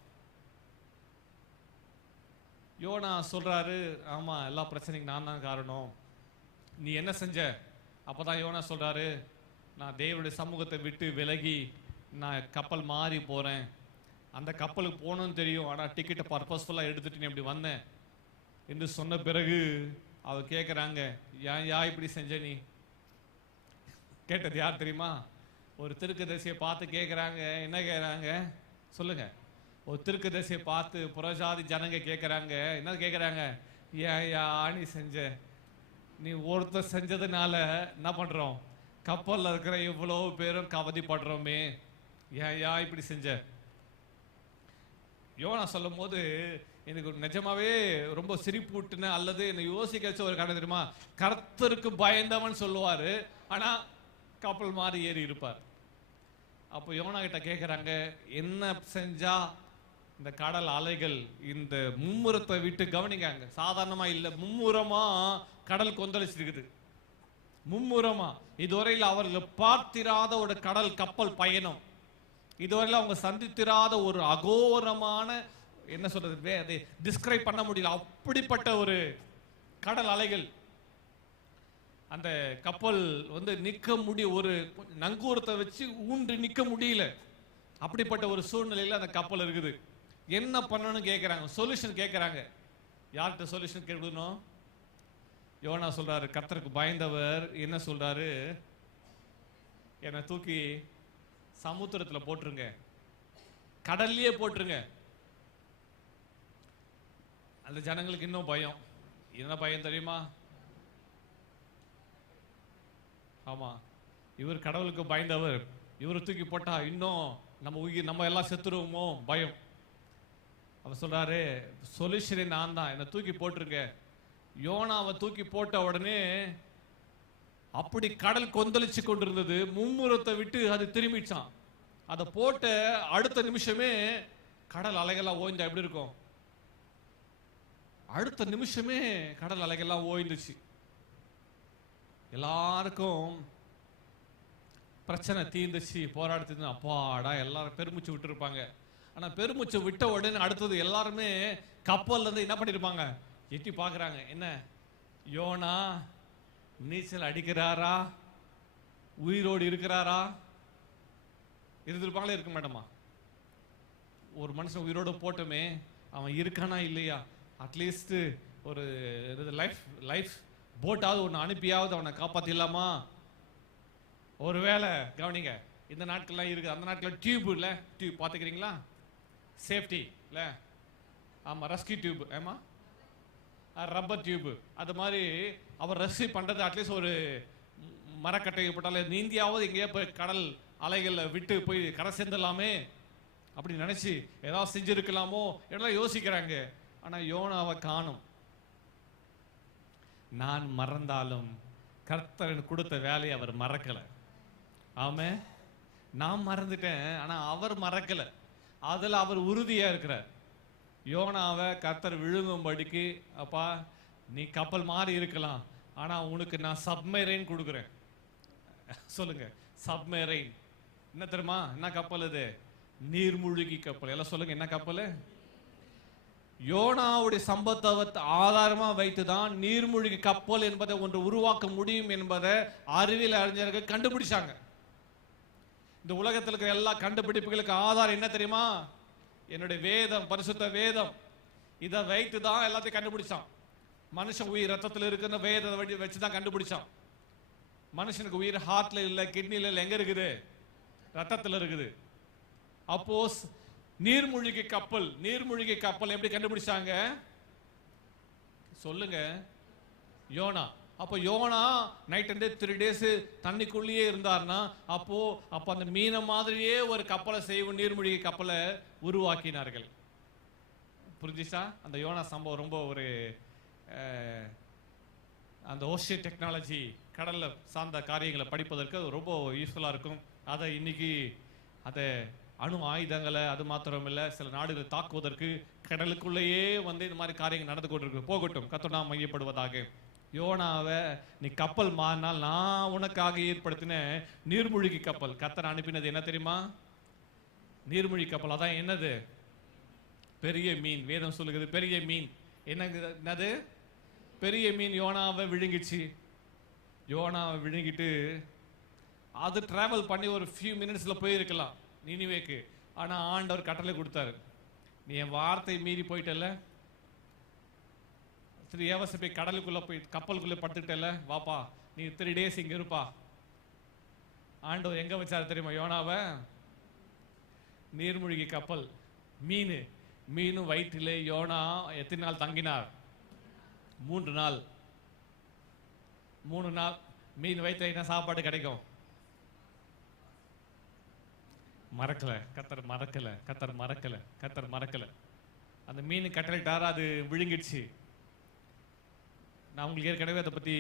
யோனா சொல்றாரு, ஆமா எல்லா பிரச்சனைக்கும் நான் தான் காரணம், நீ என்ன செஞ்ச? அப்பதான் யோனா சொல்றாரு, நான் தேவனுடைய சமூகத்தை விட்டு விலகி நான் கப்பல் மாறி போறேன். அந்த கப்பலுக்கு போகணும்னு தெரியும், ஆனா டிக்கெட்டை பர்பஸ்ஃபுல்லா எடுத்துட்டு நீ அப்படி வந்தேன் என்று சொன்ன பிறகு அவ கேட்குறாங்க, ஏன் இப்படி செஞ்ச? நீ கேட்டது யார் தெரியுமா? ஒரு தீர்க்கதரிசியை பார்த்து கேட்குறாங்க. என்ன கேட்குறாங்க சொல்லுங்க? ஒரு தீர்க்கதரிசியை பார்த்து புறஜாதி ஜனங்க கேட்குறாங்க. என்ன கேட்குறாங்க? ஏன் நீ செஞ்ச? நீ ஒருத்தர் செஞ்சதுனால என்ன பண்றோம்? கப்பல்ல இருக்கிற இவ்வளோ பேரும் கவதிப்படுறோமே, ஏன் இப்படி செஞ்ச? யோனா சொல்லும் போது எனக்கு நிஜமாவே ரொம்ப சிரிப்பூட்டுன அல்லது என்னை யோசிக்க வச்ச ஒரு கதை தெரியுமா? கர்த்தருக்கு பயந்தவன் சொல்லுவாரு, ஆனா கப்பல் மாதிரி ஏறி இருப்பார். அப்போ யோனா கிட்ட கேட்குறாங்க, என்ன செஞ்சா இந்த கடல் அலைகள் இந்த மும்முரத்தை விட்டு கவனிக்காங்க, சாதாரணமா இல்லை, மும்முரமா கடல் கொந்தளிச்சிருக்குது. மும்முரமா இதுவரையில் அவர்கள் பார்த்திராத ஒரு கடல் கப்பல் பயணம், இதுவரையில் அவங்க சந்தித்திராத ஒரு அகோரமான, என்ன சொல்றது, அதை டிஸ்கிரைப் பண்ண முடியல, அப்படிப்பட்ட ஒரு கடல் அலைகள். அந்த கப்பல் நிக்க முடிய, ஒரு நங்கூரத்தை வச்சு ஊன்றி நிக்க முடியல, அப்படிப்பட்ட ஒரு சூழ்நிலையில அந்த கப்பல் இருக்குது. என்ன பண்ணணும்னு கேட்கிறாங்க, சொல்யூஷன் கேட்கிறாங்க. யார்கிட்ட சொல்யூஷன் கேட்கணும்? யோனா சொல்றாரு, கர்த்தருக்கு பயந்தவர் என்ன சொல்றாரு? என்னை தூக்கி சமுத்திரத்துல போட்டுருங்க, கடல்லையே போட்டுருங்க. அந்த ஜனங்களுக்கு இன்னும் பயம். என்ன பயம் தெரியுமா? ஆமா, இவர் கடவுளுக்கு பயந்தவர், இவரை தூக்கி போட்டா இன்னும் நம்ம உயிர், நம்ம எல்லாம் செத்துருவோமோ பயம். அவர் சொல்றாரு, சொல்யூஷனே நான் தான், என்னை தூக்கி போட்டுருங்க. யோனாவை தூக்கி போட்ட உடனே அப்படி கடல் கொந்தளிச்சு கொண்டிருந்தது, மும்முரத்தை விட்டு அது திரும்பிச்சான். அதை போட்ட அடுத்த நிமிஷமே கடல் அலைகள்லாம் ஓய்ந்தா எப்படி இருக்கும்? அடுத்த நிமிஷமே கடல் அலைகள்லாம் ஓய்ந்துச்சு. எல்லாருக்கும் பிரச்சனை தீர்ந்துச்சு, போராடுத்து, அப்பாடா எல்லாரும் பெருமூச்சு விட்டு இருப்பாங்க. ஆனா பெருமூச்சு விட்ட உடனே அடுத்தது எல்லாருமே கப்பல்ல இருந்து என்ன பண்ணிருப்பாங்க? எட்டி பாக்குறாங்க, என்ன யோனா நீச்சல் அடிக்கிறாரா, உயிரோடு இருக்கிறாரா? இருந்திருப்பாங்களே, இருக்க மாட்டோமா? ஒரு மனுஷன் உயிரோடு போட்டோமே, அவன் இருக்கானா இல்லையா, அட்லீஸ்ட் ஒரு லைஃப் போட்டாவது ஒன்று அனுப்பியாவது அவனை காப்பாத்திடலாமா? ஒருவேளை கவனிங்க, இந்த நாட்கள்லாம் இருக்குது, அந்த நாட்கள் டியூப் இல்லை, டியூப் பார்த்துக்கிறீங்களா? சேஃப்டி இல்லை, ஆமாம், ரெஸ்கியூ டியூப், ஆமாம், ரப்பர் டியூப். அது மாதிரி அவர் ரெஸ்கியூ பண்ணுறது அட்லீஸ்ட் ஒரு மரக்கட்டை போட்டாலும் நீந்தியாவது எங்கேயா போய் கடல் அலைகளில் விட்டு போய் கரை சேர்ந்துடலாமே அப்படி நினச்சி ஏதாவது செஞ்சுருக்கலாமோ எல்லாம் யோசிக்கிறாங்க. ஆனால் யோனாவை காணும். நான் மறந்தாலும் கர்த்தர் கொடுத்த வேலையை அவர் மறக்கலை. ஆமே, நான் மறந்துட்டேன், ஆனா அவர் மறக்கல. அதுல அவர் உறுதியா இருக்கிறார். யோனாவை கர்த்தர் விழுங்கும்படிக்கு, அப்பா நீ கப்பல் மாறி இருக்கலாம், ஆனா உனக்கு நான் சப்மெரைன் கொடுக்குறேன். சொல்லுங்க, சப்மெரைன் என்ன தெரியுமா? என்ன கப்பல் இது? நீர்மூழ்கி கப்பல். எல்லாம் சொல்லுங்க, என்ன கப்பல்? யோனாவுடைய சம்பவத்தை ஆதாரமா வைத்துதான் நீர்மூழ்கி கப்பல் என்பதை ஒன்று உருவாக்க முடியும் என்பதை அறிவியல் அறிஞர்கள் கண்டுபிடிச்சாங்க. இந்த உலகத்தில் இருக்கிற எல்லா கண்டுபிடிப்புகளுக்கு ஆதாரம் என்ன தெரியுமா? என்னுடைய வேதம், பரிசுத்த வேதம். இதை வைத்து தான் எல்லாத்தையும் கண்டுபிடிச்சான். மனுஷன் உயிர் ரத்தத்தில் இருக்குன்னு வேதத்தை வச்சுதான் கண்டுபிடிச்சான். மனுஷனுக்கு உயிர் ஹார்ட்ல இல்ல, கிட்னில இல்ல, எங்க இருக்குது? ரத்தத்தில் இருக்குது. அப்போ நீர்மூழ்கி கப்பல், நீர்மூழ்கி கப்பல் எப்படி கண்டுபிடிச்சாங்க? சொல்லுங்க, யோனா. அப்போ யோனா நைட் அண்ட் டே 3 days தண்ணிக்குள்ளேயே இருந்தார்னா, அப்போ அந்த மீன மாதிரியே ஒரு கப்பலை செய்வோம், நீர்மூழ்கி கப்பலை உருவாக்கினார்கள். புரிஞ்சுச்சா? அந்த யோனா சம்பவம் ரொம்ப ஒரு அந்த ஓஷன் டெக்னாலஜி, கடல்ல சார்ந்த காரியங்களை படிப்பதற்கு ரொம்ப யூஸ்ஃபுல்லா இருக்கும். அதை இன்னைக்கு அதை அணு ஆயுதங்களை அது மாத்திரம் இல்லை, சில நாடுகளை தாக்குவதற்கு கடலுக்குள்ளேயே வந்து இந்த மாதிரி காரியங்கள் நடந்து கொண்டிருக்கு. போகட்டும், கர்த்தர் நாம் மையப்படுவதாக. யோனாவை நீ கப்பல் மாறினால் நான் உனக்காக ஏற்படுத்தின நீர்மூழ்கி கப்பல். கர்த்தர் அனுப்பினது என்ன தெரியுமா? நீர்மூழ்கி கப்பல். அதான் என்னது? பெரிய மீன். வேதம் சொல்லுகிறது பெரிய மீன். என்னது? பெரிய மீன் யோனாவை விழுங்கிச்சு. யோனாவை விழுங்கிட்டு அது டிராவல் பண்ணி ஒரு ஃபியூ மினிட்ஸ்ல போயிருக்கலாம் நினிவேக்கு. ஆனா ஆண்டவர் கட்டளை கொடுத்தாரு, நீ என் வார்த்தை மீறி போயிட்டல, 3 hours போய் கடலுக்குள்ள போய் கப்பலுக்குள்ள படுத்துட்டல, வாப்பா நீ 3 days இங்க இருப்பா. ஆண்டவர் எங்க வச்சாரு தெரியுமா யோனாவை? நீர்மூழ்கி கப்பல். மீனும் வயிற்றிலே யோனா எத்தனை நாள் தங்கினார்? 3 நாள். 3 நாள் மீன் வயிற்றுல என்ன சாப்பாடு கிடைக்கும்? மறக்கல. கர்த்தர் மறக்கல. அந்த மீன் கட்டளைட்டாரா, அது விழுங்கிடுச்சு. நான் உங்களுக்கு ஏற்கனவே அதை பத்தி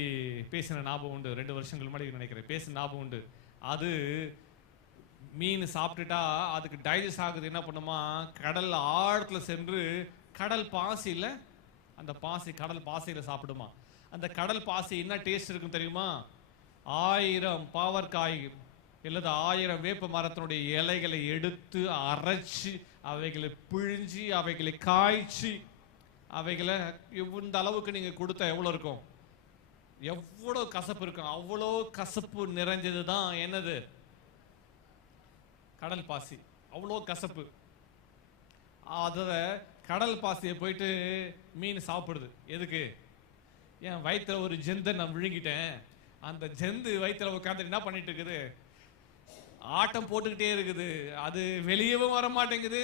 பேசின ஞாபகம் உண்டு. 2 வருஷங்கள் முன்னாடி நினைக்கிறேன் பேசின ஞாபகம் உண்டு. அது மீன் சாப்பிட்டுட்டா அதுக்கு டைஜஸ்ட் ஆகுது. என்ன பண்ணுமா, கடல் ஆழத்துல சென்று கடல் பாசியில, அந்த பாசி கடல் பாசியில சாப்பிடுமா. அந்த கடல் பாசி என்ன டேஸ்ட் இருக்கும் தெரியுமா? 1000 பாவற்காய் அல்லது 1000 வேப்ப மரத்தினுடைய இலைகளை எடுத்து அரைச்சு அவைகளை பிழிஞ்சி அவைகளை காய்ச்சி அவைகளை இந்த அளவுக்கு நீங்க கொடுத்தா எவ்வளவு இருக்கும்? எவ்வளவு கசப்பு இருக்கும்? அவ்வளோ கசப்பு நிறைஞ்சது தான் என்னது? கடல் பாசி. அவ்வளோ கசப்பு. அத கடல் பாசியை போயிட்டு மீன் சாப்பிடுது. எதுக்கு? என் வயிற்றுல ஒரு ஜெந்தை நான் விழுங்கிட்டேன், அந்த ஜெந்து வயிற்றுல உட்காந்து என்ன பண்ணிட்டு இருக்குது? ஆட்டம் போட்டுக்கிட்டே இருக்குது. அது வெளியவும் வர மாட்டேங்குது.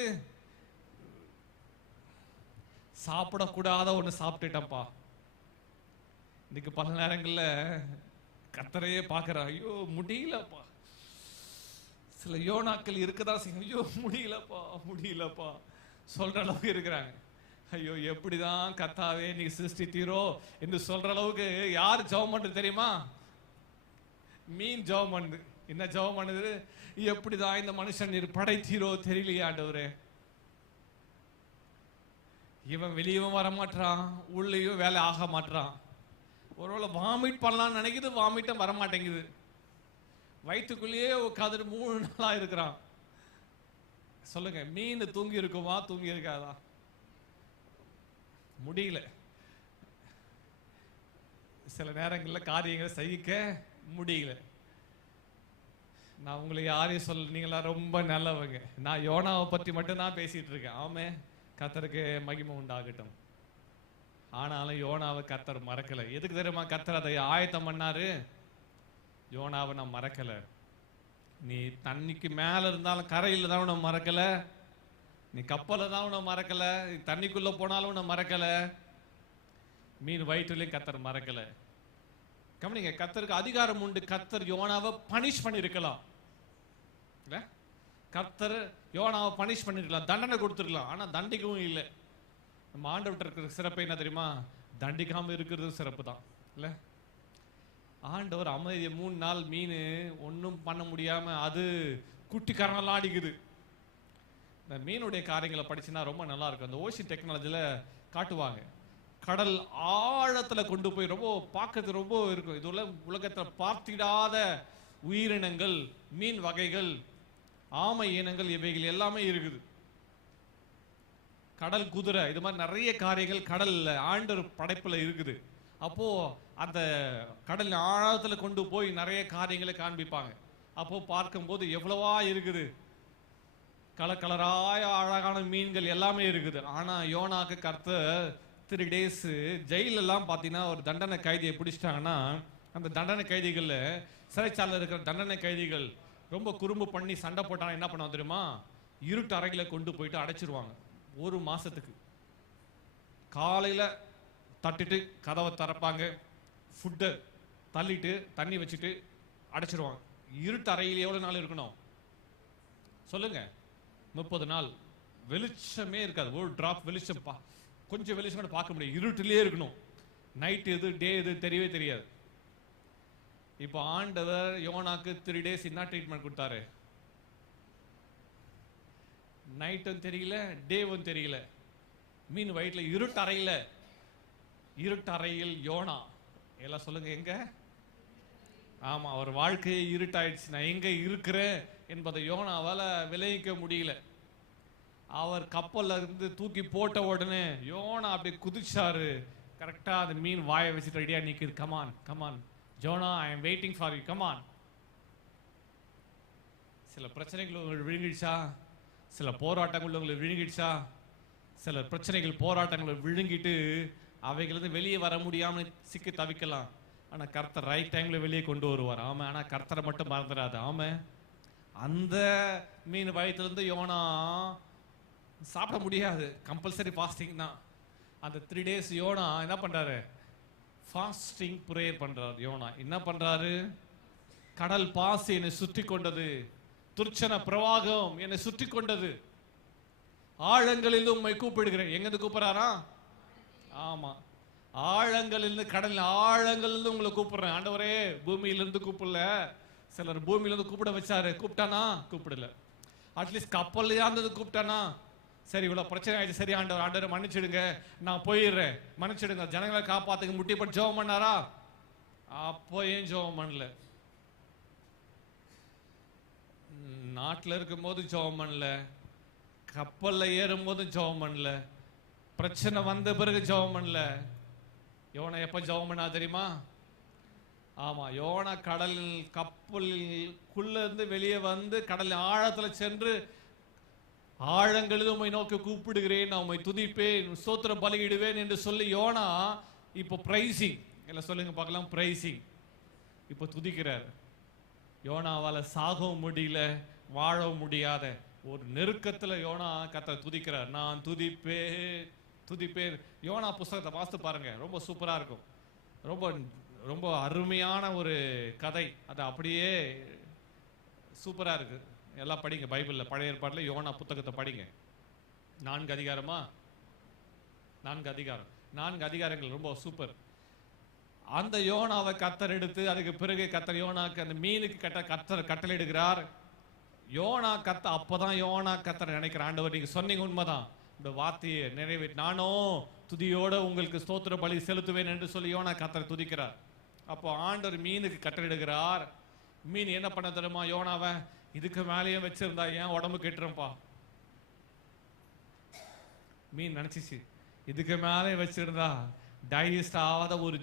சாப்பிடக்கூடாத ஒண்ணு சாப்பிட்டுட்டப்பா. இன்னைக்கு பல நேரங்கள்ல கர்த்தரையே பார்க்கிறேன், ஐயோ முடியலப்பா. சில யோனாக்கள் இருக்கதா செய்யும், ஐயோ முடியலப்பா சொல்ற அளவுக்கு இருக்கிறாங்க. ஐயோ எப்படிதான் கர்த்தாவே நீ சிருஷ்டித்தீரோ என்று சொல்ற அளவுக்கு யார் ஜெபம் பண்றது தெரியுமா? மீன் ஜெபம் பண்ணுது. என்ன ஜெபம் பண்ணுது? எப்படிதான் இந்த மனுஷன் நீர் படைத்தீரோ தெரியலையே ஆண்டவரே. இவன் வெளியவும் வர மாட்டான், உள்ளேயும் வேலை ஆக மாட்டான். ஒருவேளை வாமிட் பண்ணலாம்னு நினைக்குது, வாமிட்டும் வர மாட்டேங்குது. வயிற்றுக்குள்ளேயே உட்காந்துட்டு 3 நாளா இருக்கிறான். சொல்லுங்க, மீன் தூங்கி இருக்குமா? தூங்கி இருக்காதா? முடியல. சில நேரங்களில் காரியங்களை சகிக்க முடியல. நான் உங்களை யாரையும் சொல்ல, நீங்களா ரொம்ப நல்லவங்க. நான் யோனாவை பத்தி மட்டும் தான் பேசிட்டு இருக்கேன். ஆமே, கர்த்தருக்கு மகிமை உண்டாகட்டும். ஆனாலும் யோனாவை கர்த்தர் மறக்கல. எதுக்கு தெரியுமா கர்த்தர் அதை ஆயத்தம் பண்ணாரு? யோனாவை நான் மறக்கல. நீ தண்ணிக்கு மேல இருந்தாலும் கரையில தான் உன்னை மறக்கல, நீ கப்பல தான் உன்னை மறக்கல, நீ தண்ணிக்குள்ள போனாலும் உன்னை மறக்கல, மீன் வயிற்றுலையும் கர்த்தர் மறக்கல. கவனிங்க, கர்த்தருக்கு அதிகாரம் உண்டு. கர்த்தர் யோனாவை பனிஷ் பண்ணிருக்கலாம். கர்த்தர் யோனாவை பனிஷ் பண்ணிருக்கலாம், தண்டனை கொடுத்துருக்கலாம். ஆனா தண்டிக்கவும் இல்லை. நம்ம ஆண்டவர்கிட்ட இருக்கிற சிறப்பு என்ன தெரியுமா? தண்டிக்காம இருக்கிறது சிறப்பு தான் இல்ல. ஆண்டவர் அமைதியை 3 நாள் மீன் ஒன்றும் பண்ண முடியாம அது குட்டிக்காரனெல்லாம் அடிக்குது. இந்த மீனுடைய காரியங்களை படிச்சுன்னா ரொம்ப நல்லா இருக்கும். அந்த ஓஷன் டெக்னாலஜில காட்டுவாங்க. கடல் ஆழத்துல கொண்டு போய் ரொம்ப பார்க்கறது ரொம்ப இருக்கும். இது உலகத்துல பார்த்திடாத உயிரினங்கள், மீன் வகைகள், ஆமை இனங்கள், இவைகள் எல்லாமே இருக்குது. கடல் குதிரை, இது மாதிரி நிறைய காரியங்கள் கடல்ல ஆண்டவர் படைப்புல இருக்குது. அப்போ அந்த கடல் ஆழத்துல கொண்டு போய் நிறைய காரியங்களை காண்பிப்பாங்க. அப்போ பார்க்கும்போது எவ்வளவா இருக்குது, கலராய அழகான மீன்கள் எல்லாமே இருக்குது. ஆனா யோனாக்கு கர்த்தர் 3 days ஜெயில எல்லாம் பாத்தீங்கன்னா ஒரு தண்டனை கைதியை பிடிச்சிட்டாங்கன்னா, அந்த தண்டனை கைதிகள்ல சிறைச்சாலையில் இருக்கிற தண்டனை கைதிகள் ரொம்ப குறும்பு பண்ணி சண்டை போட்டாங்க. என்ன பண்ணுவாங்க தெரியுமா? இருட்டு அறைகளை கொண்டு போயிட்டு அடைச்சிருவாங்க 1 மாசத்துக்கு. காலையில தட்டிட்டு கதவை திறப்பாங்க, ஃபுட்டை தள்ளிட்டு தண்ணி வச்சுட்டு அடைச்சிருவாங்க. இருட்டு அறையில் எவ்வளவு நாள் இருக்கணும் சொல்லுங்க? 30 நாள். வெளிச்சமே இருக்காது, ஒரு டிராப் வெளிச்சம், கொஞ்சம் வெளிச்சம் கூட பார்க்க முடியாது. இருட்டிலே இருக்கணும். நைட் எது டே எது தெரியவே தெரியாது. இப்போ ஆண்டவர் யோனாக்கு 3 days என்ன ட்ரீட்மெண்ட் கொடுத்தாரு? நைட்டும் தெரியல, டேவும் தெரியல. மீன் வயிற்றுல இருட்டறையில் யோனா. எல்லாம் சொல்லுங்க, எங்க? ஆமா, அவர் வாழ்க்கையை இருட்டாயிடுச்சு. நான் எங்க இருக்கிறேன் என்பதை யோனாவால விளைவிக்க முடியல. அவர் கப்பல்ல இருந்து தூக்கி போட்ட உடனே யோனா அப்படி குதிச்சாரு. கரெக்டா அந்த மீன் வாயை வச்சுட்டு ரெடியா நிக்குது. Come on come on Jonah, I am waiting for you, come on. சில பிரச்சனைகள் உங்களுக்கு விழுங்கிடுச்சா? சில போராட்டங்கள் உங்களுக்கு விழுங்கிடுச்சா? சில பிரச்சனைகள் போராட்டங்களை விழுங்கிட்டு அவைகளிருந்து வெளியே வர முடியாம சிக்கி தவிக்கலாம். ஆனா கர்த்தர் ரைட் டைம்ல வெளியே கொண்டு வருவார். ஆமா, ஆனா கர்த்தரை மட்டும் மறந்துடாது. ஆமா, அந்த மீன் வயிற்றுல இருந்து யோனா சாப்பிட முடியாது, கம்பல்சரி ஃபாஸ்டிங் தான். அந்த 3 days யோனா என்ன பண்றாரு? ஃபாஸ்டிங் ப்ரேயர் பண்றாரு. யோனா என்ன பண்றாரு? கடல் பாசி என்னை சுற்றி கொண்டது, துர்ச்சன பிரவாகம் என்னை சுற்றி கொண்டது, ஆழங்களில் உம்மை கூப்பிடுகிறேன். எங்க இருந்து கூப்பிடுறாரா? ஆமா, ஆழங்களிலிருந்து, கடல் ஆழங்களிலிருந்து உங்களை கூப்பிடுறேன். ஆண்டவரே, பூமியிலிருந்து கூப்பிடல. சிலர் பூமியிலிருந்து கூப்பிட வச்சாரு, கூப்பிட்டானா? கூப்பிடல. அட்லீஸ்ட் கப்பல்லையா இருந்தது கூப்பிட்டானா? சரி, இவ்வளவு பிரச்சனை ஆயிடுச்சு, சரி ஆண்டவரை மன்னிச்சிடுங்க, நான் போயிடுறேன், மன்னிச்சிடுங்க, ஜனங்களை காப்பாத்துக்கு முட்டிப்பட்டு ஜெபம் பண்ணாரா? அப்போ ஏன் ஜெபம் பண்ணல? நாட்டில் இருக்கும் போது ஜெபம் பண்ணல, கப்பல்ல ஏறும் போது ஜெபம் பண்ணல, பிரச்சனை வந்த பிறகு ஜெபம் பண்ணல. யோனா எப்ப ஜெபம் பண்ணா தெரியுமா? ஆமா, யோனா கடல் கப்பலுக்குள்ள இருந்து வெளியே வந்து கடல் ஆழத்துல சென்று, ஆழங்களில் உம்மை நோக்கி கூப்பிடுகிறேன், நான் உம்மை துதிப்பேன், ஸ்தோத்திர பலியிடுவேன் என்று சொல்லி யோனா இப்போ பிரைசிங். எல்லாம் சொல்லுங்க பார்க்கலாம், பிரைசிங். இப்போ துதிக்கிறார். யோனாவால சாகவும் முடியல, வாழவும் முடியாத ஒரு நெருக்கத்துல யோனா கர்த்தரை துதிக்கிறார். நான் துதிப்பேன் துதிப்பேன். யோனா புஸ்தகத்தை வாசித்து பாருங்க, ரொம்ப சூப்பரா இருக்கும். ரொம்ப ரொம்ப அருமையான ஒரு கதை. அது அப்படியே சூப்பரா இருக்கு. எல்லாம் படிங்க, பைபிள்ல பழைய ஏற்பாட்டில் யோனா புத்தகத்தை படிங்க. 4 அதிகாரமா? 4 அதிகாரம், 4 அதிகாரங்கள், ரொம்ப சூப்பர். அந்த யோனாவை கர்த்தர் எடுத்து, அதுக்கு பிறகு கர்த்தர் யோனாக்கு அந்த மீனுக்கு கர்த்தர் கட்டளையிடுகிறார். யோனா அப்பதான் யோனா கர்த்தர் நினைக்கிற, ஆண்டவர் நீங்க சொன்னீங்க உண்மைதான், இந்த வார்த்தையை நிறைவேற்றி நானும் துதியோட உங்களுக்கு ஸ்தோத்திர பலி செலுத்துவேன் என்று சொல்லி யோனா கர்த்தரை துதிக்கிறார். அப்போ ஆண்டவர் மீனுக்கு கட்டளையிடுகிறார். மீன் என்ன பண்ண தெரியுமா? யோனாவை இதுக்கு மேலேயே வச்சிருந்தா ஏன் உடம்பு கெட்டுறப்பா. மீன் நினைச்சிச்சு, இதுக்கு மேலே வச்சிருந்தா டைஜஸ்ட் ஆகாத ஒரு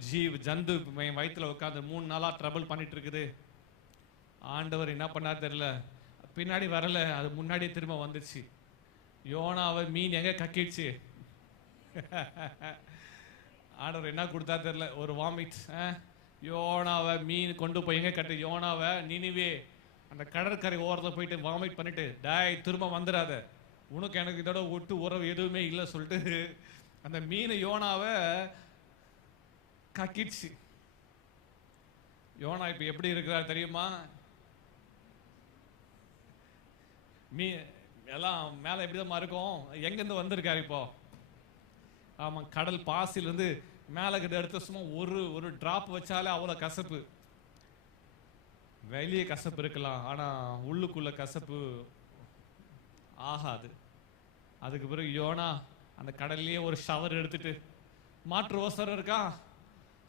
ஜந்து வயிற்றுல உட்காந்து 3 நாளா ட்ரபிள் பண்ணிட்டு இருக்குது. ஆண்டவர் என்ன பண்ணார் தெரியல, பின்னாடி வரல, அது முன்னாடி திரும்ப வந்துச்சு. யோனாவை மீன் எங்க கக்கிடுச்சு. ஆண்டவர் என்ன கொடுத்தா தெரியல, ஒரு வாமிட். யோனாவை மீன் கொண்டு போய் எங்க கட்டு, யோனாவை நினிவே அந்த கடற்கரை ஓரத்தை போயிட்டு வாமிட் பண்ணிட்டு, டாய் திரும்ப வந்துடாத, உனக்கு எனக்கு இதோட ஒட்டு உறவு எதுவுமே இல்லை சொல்லிட்டு அந்த மீன் யோனாவை கக்கிடுச்சு. யோனா இப்ப எப்படி இருக்கிறார் தெரியுமா? எல்லாம் மேல எப்படிதான் இருக்கும், எங்கிருந்து வந்திருக்காரு இப்போ? ஆமா, கடல் பாசிலிருந்து மேல கிட்ட எடுத்து சும்மா ஒரு டிராப் வச்சாலே அவ்வளவு கசப்பு. வெளியே கசப்பு இருக்கலாம், ஆனா உள்ளுக்குள்ள கசப்பு ஆகாது. அதுக்கு பிறகு யோனா அந்த கடல்லையே ஒரு ஷவர் எடுத்துட்டு, மாற்று அவசரம் இருக்கா,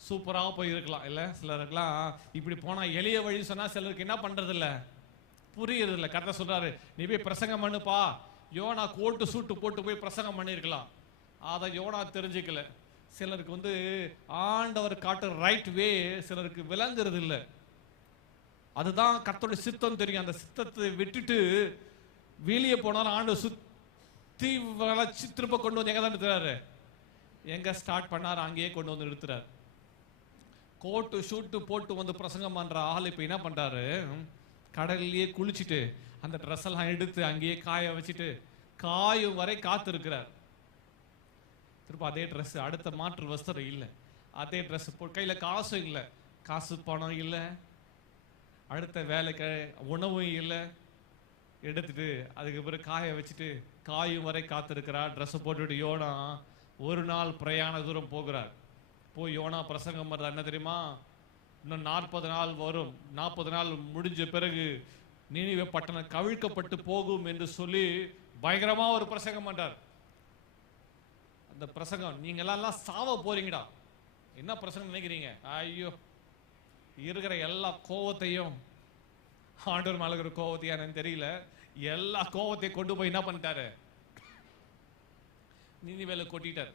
சூப்பராக போயிருக்கலாம் இல்ல. சிலருக்குலாம் இப்படி போனா எளிய வழி சொன்னா சிலருக்கு என்ன பண்றது இல்ல, புரியுறது இல்ல. கரெக்டா சொல்றாரு, நீ போய் பிரசங்கம் பண்ணுப்பா. யோனா கோட்டு சூட்டு போட்டு போய் பிரசங்கம் பண்ணிருக்கலாம், அதை யோனா தெரிஞ்சுக்கல. சிலருக்கு ஆண்டவர் காட்டுற ரைட் வே சிலருக்கு விளங்குறது இல்லை. அதுதான் கர்த்தருடைய சித்தம் தெரியும். அந்த சித்தத்தை விட்டுட்டு வெளியே போனாலும் ஆண்டவர் சுத்தி வளைச்சு திரும்ப கொண்டு வந்து எங்க தான் நிறுத்துறாரு, எங்க ஸ்டார்ட் பண்ணாரு அங்கேயே கொண்டு வந்து நிறுத்துறாரு. கோட்டு ஷூட்டு போட்டு வந்து பிரசங்கம் பண்ற ஆள் இப்ப என்ன பண்றாரு, கடல்லையே குளிச்சுட்டு அந்த ட்ரெஸ் எல்லாம் எடுத்து அங்கேயே காய வச்சுட்டு காயும் வரை காத்து இருக்கிறார். திரும்ப அதே ட்ரெஸ், அடுத்த மாற்று வஸ்திரம் இல்லை, அதே ட்ரெஸ் கையில காசும் இல்லை, காசு பணம் இல்லை, அடுத்த வேலைக்கு உணவும் இல்லை, எடுத்துட்டு அதுக்கு பிறகு காய வச்சுட்டு காயும் வரை காத்திருக்கிறார். ட்ரெஸ் போட்டுட்டு யோனா ஒரு நாள் பிரயாண தூரம் போகிறார். போய் யோனா பிரசங்கம் பண்றது என்ன தெரியுமா, இன்னும் 40 நாள் வரும், 40 நாள் முடிஞ்ச பிறகு நினிவே பட்டணம் கவிழ்க்கப்பட்டு போகும் என்று சொல்லி பயங்கரமா ஒரு பிரசங்கம் பண்றார். அந்த பிரசங்கம், நீங்க எல்லாம் சாவ போறீங்கடா. என்ன பிரசங்கம் நினைக்கிறீங்க? ஐயோ, இருக்கிற எல்லா கோவத்தையும், ஆண்டவர் மேல இருக்கிற கோவத்தையானு தெரியல, எல்லா கோவத்தையும் கொண்டு போய் என்ன பண்ணிட்டாரு? நினிவேல கொட்டிட்டார்.